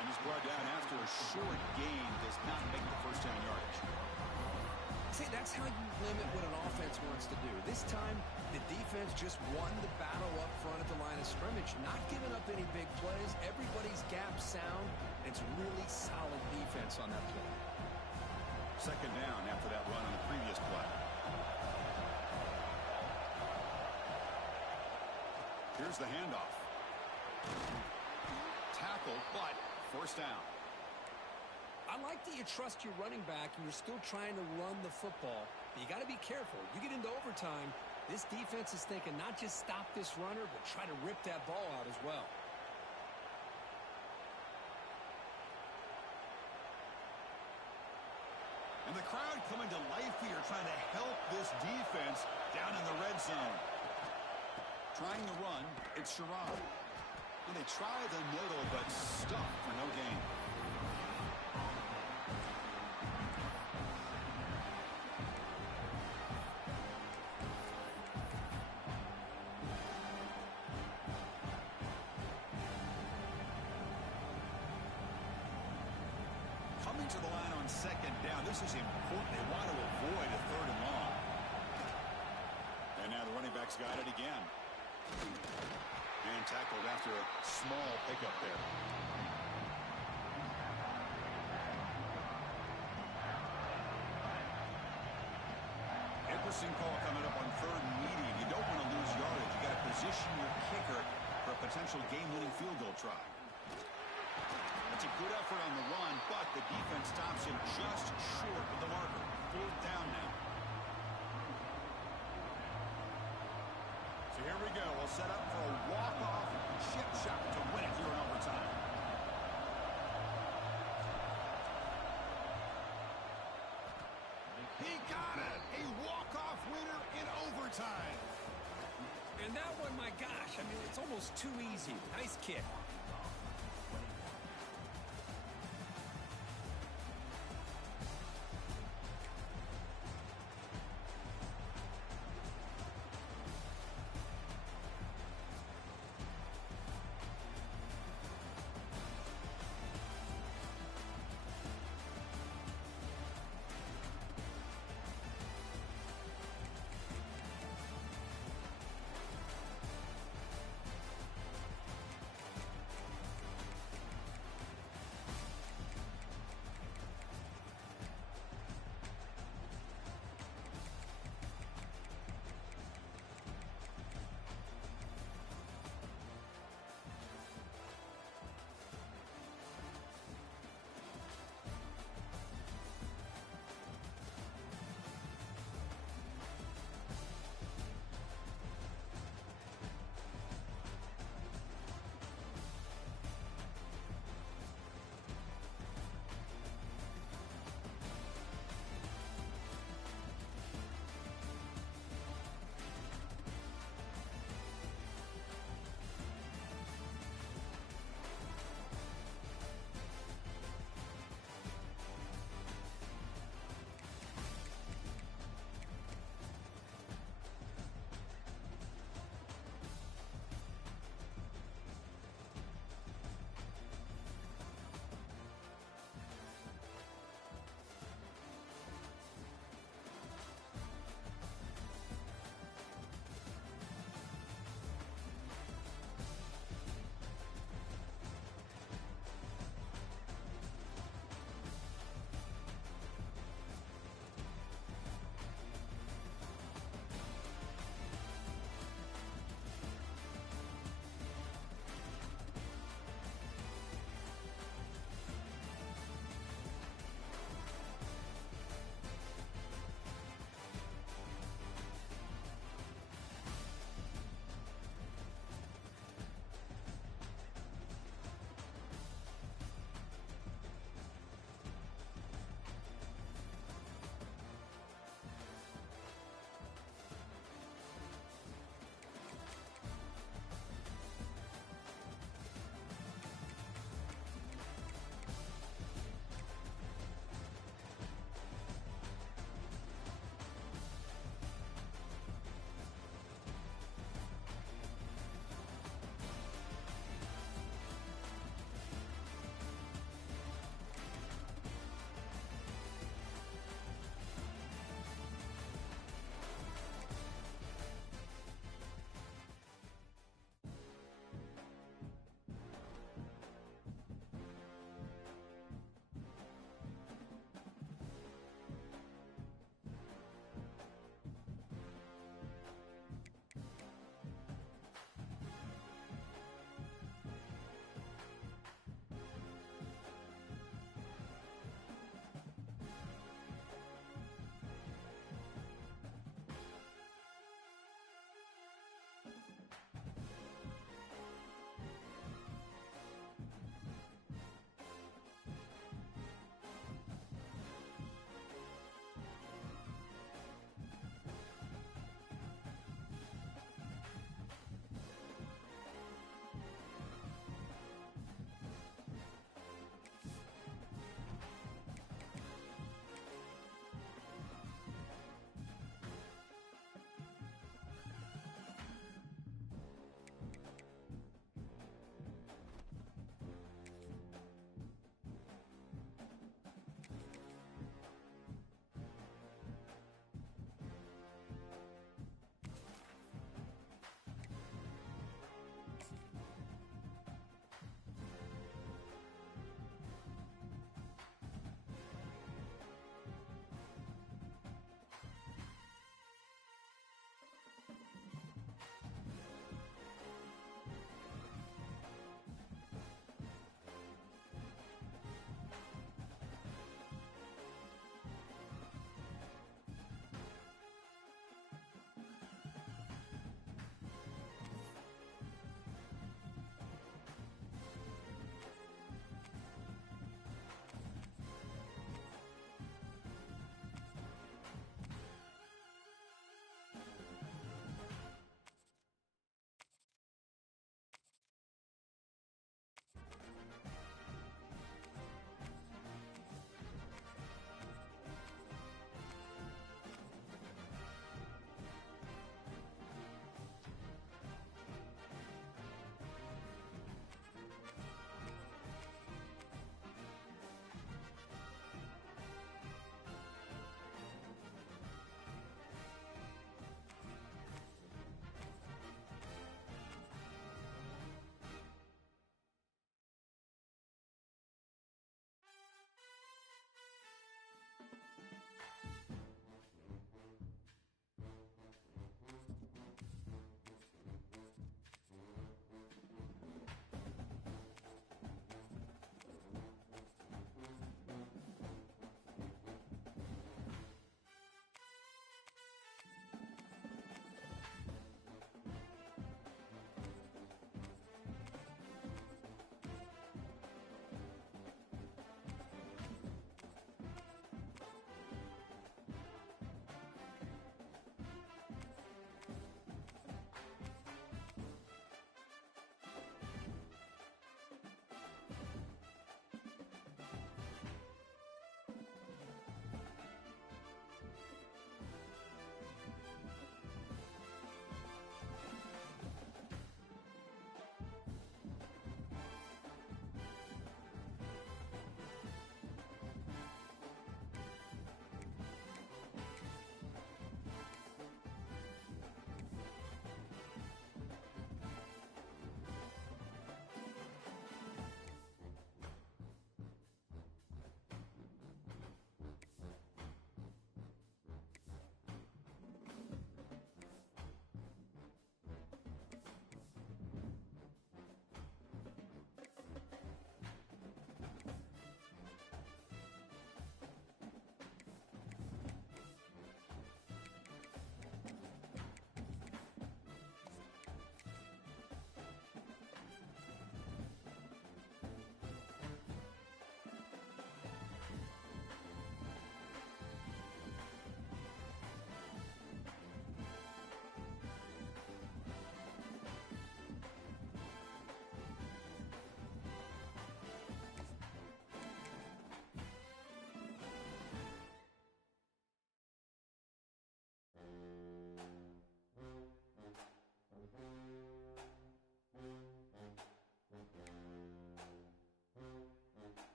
And he's brought down after a short gain. Does not make the first down yardage. See, that's how you limit what an offense wants to do. This time, the defense just won the battle up front at the line of scrimmage, not giving up any big plays. Everybody's gap sound. It's really solid defense on that play. 2nd down after that run on the previous play. Here's the handoff. Tackle, but first down. I like that you trust your running back and you're still trying to run the football. But you got to be careful. You get into overtime, this defense is thinking not just stop this runner, but try to rip that ball out as well. And the crowd coming to life here, trying to help this defense down in the red zone. Trying to run, it's Sherrod. And they try the middle, but stuck for no gain. Coming to the line on second down. This is important. They want to avoid a third and long. And now the running back's got it again. And tackled after a small pickup there. Interesting call coming up on third and medium. You don't want to lose yardage. You got to position your kicker for a potential game-winning field goal try. It's a good effort on the run, but the defense stops him just short of the marker. Fourth down now. So here we go. We'll set up for a walk-off chip shot to win it here in overtime. He got it! A walk-off winner in overtime. And that one, my gosh, I mean, it's almost too easy. Nice kick.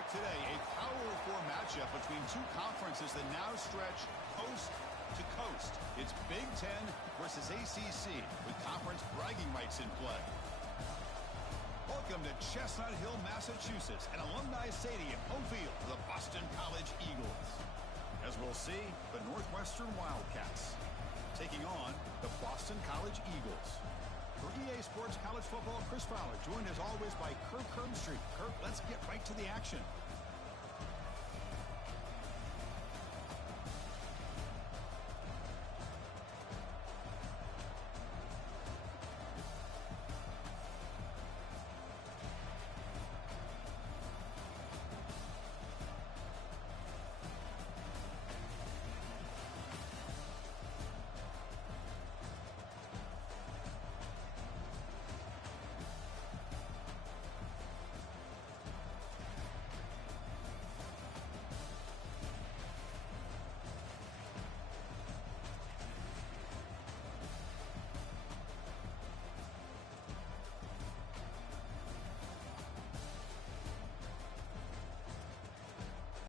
expect today a Power 4 matchup between two conferences that now stretch coast to coast. It's Big Ten versus ACC with conference bragging rights in play. Welcome to Chestnut Hill, Massachusetts, and Alumni Stadium, home field for the Boston College Eagles. As we'll see, the Northwestern Wildcats taking on the Boston College Eagles. For EA Sports College Football, Chris Fowler, joined as always by Kirk Hermstreet. Kirk, let's get right to the action.